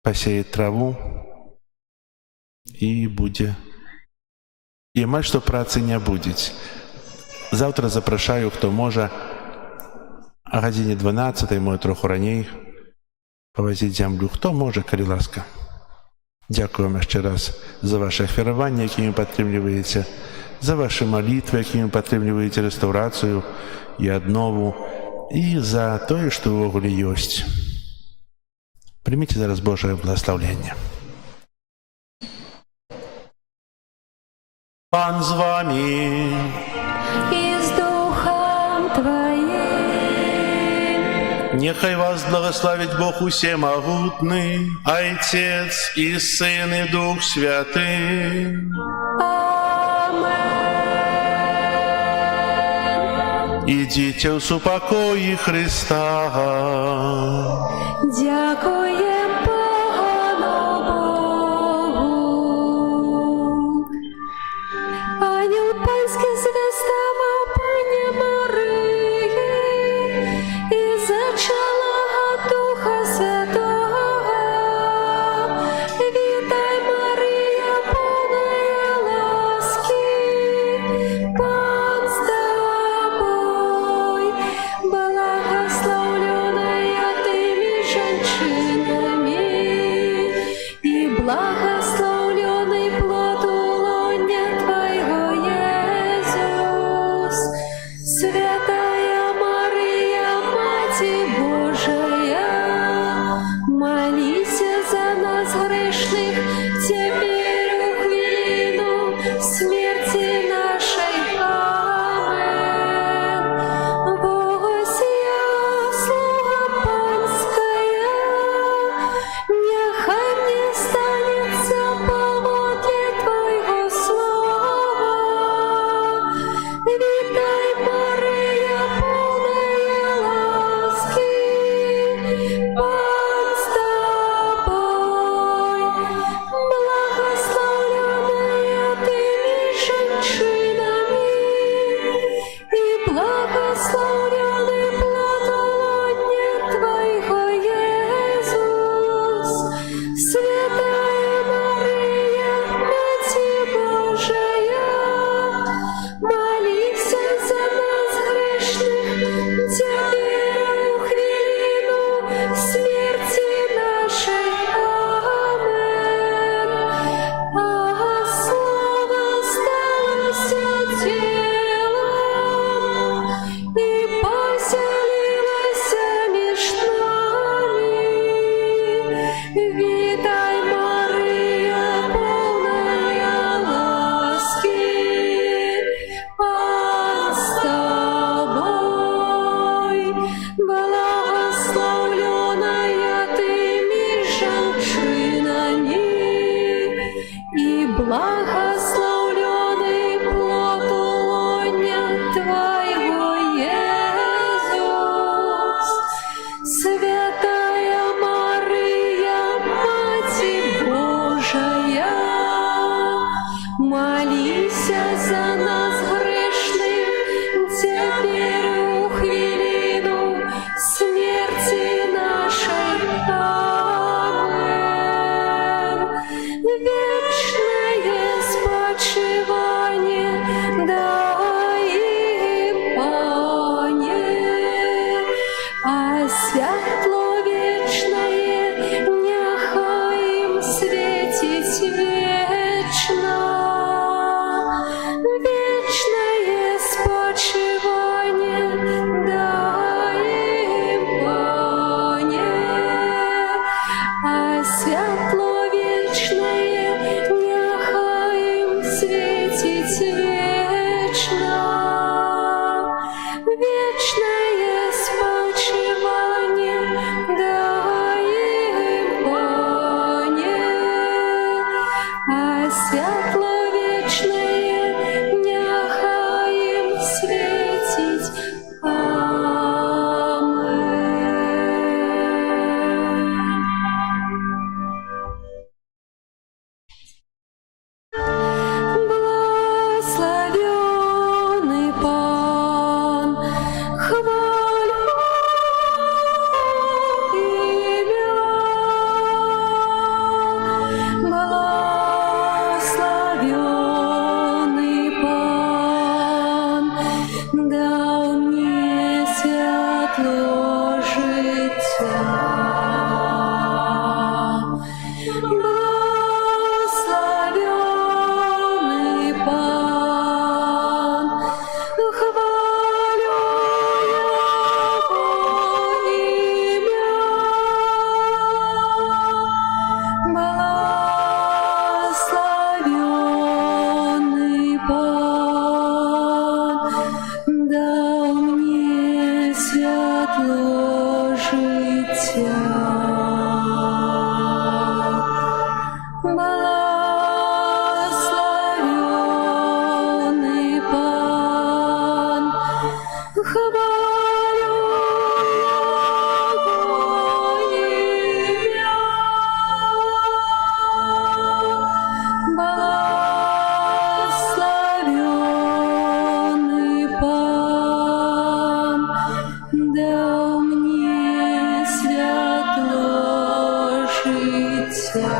пасеяць траву, і будзе. І амаль што працы не будзе. Заўтра запрашаю, хто можа, а гадзіне 12, мо троху раней, павазіць зямлю. Хто можа, калі ласка. Дзякую вам яшчэ раз за ваши ахвяраванні, якімі падтрымліваеце, за ваши малітвы, якімі падтрымліваеце рэстаўрацыю і аднову, і за тое, што ўвогуле ёсць. Прыміце зараз Божае благаслаўленне. Пан з вами. И с Духом Твоим. Нехай вас благословить Бог усемогутный, Отец и Сын и Дух Святый. Амен. Идите в супокои Христа. Дякуем Пану Богу. Ангел Панський звездавав Пані Марії і зачала Духа Святого. Вітай, Марія, повная ласки, Пан з тобой, благословленная ты меж женщин. вечно, вечное спочивание дай им, Пане, а святло вечное нехай им светить вечно. Вечное спочивание дай им, Пане, а святло вечное нехай им светить. Благословенный Пан, хвалю Тебя. Благословенный Пан, дал мне святло життя. Благословенный Пан, хвалю Его имя. Благословенный Пан, дал мне святло життя. Благословенный Пан, хвалю Его имя. Благословенный Пан, дал мне святло життя.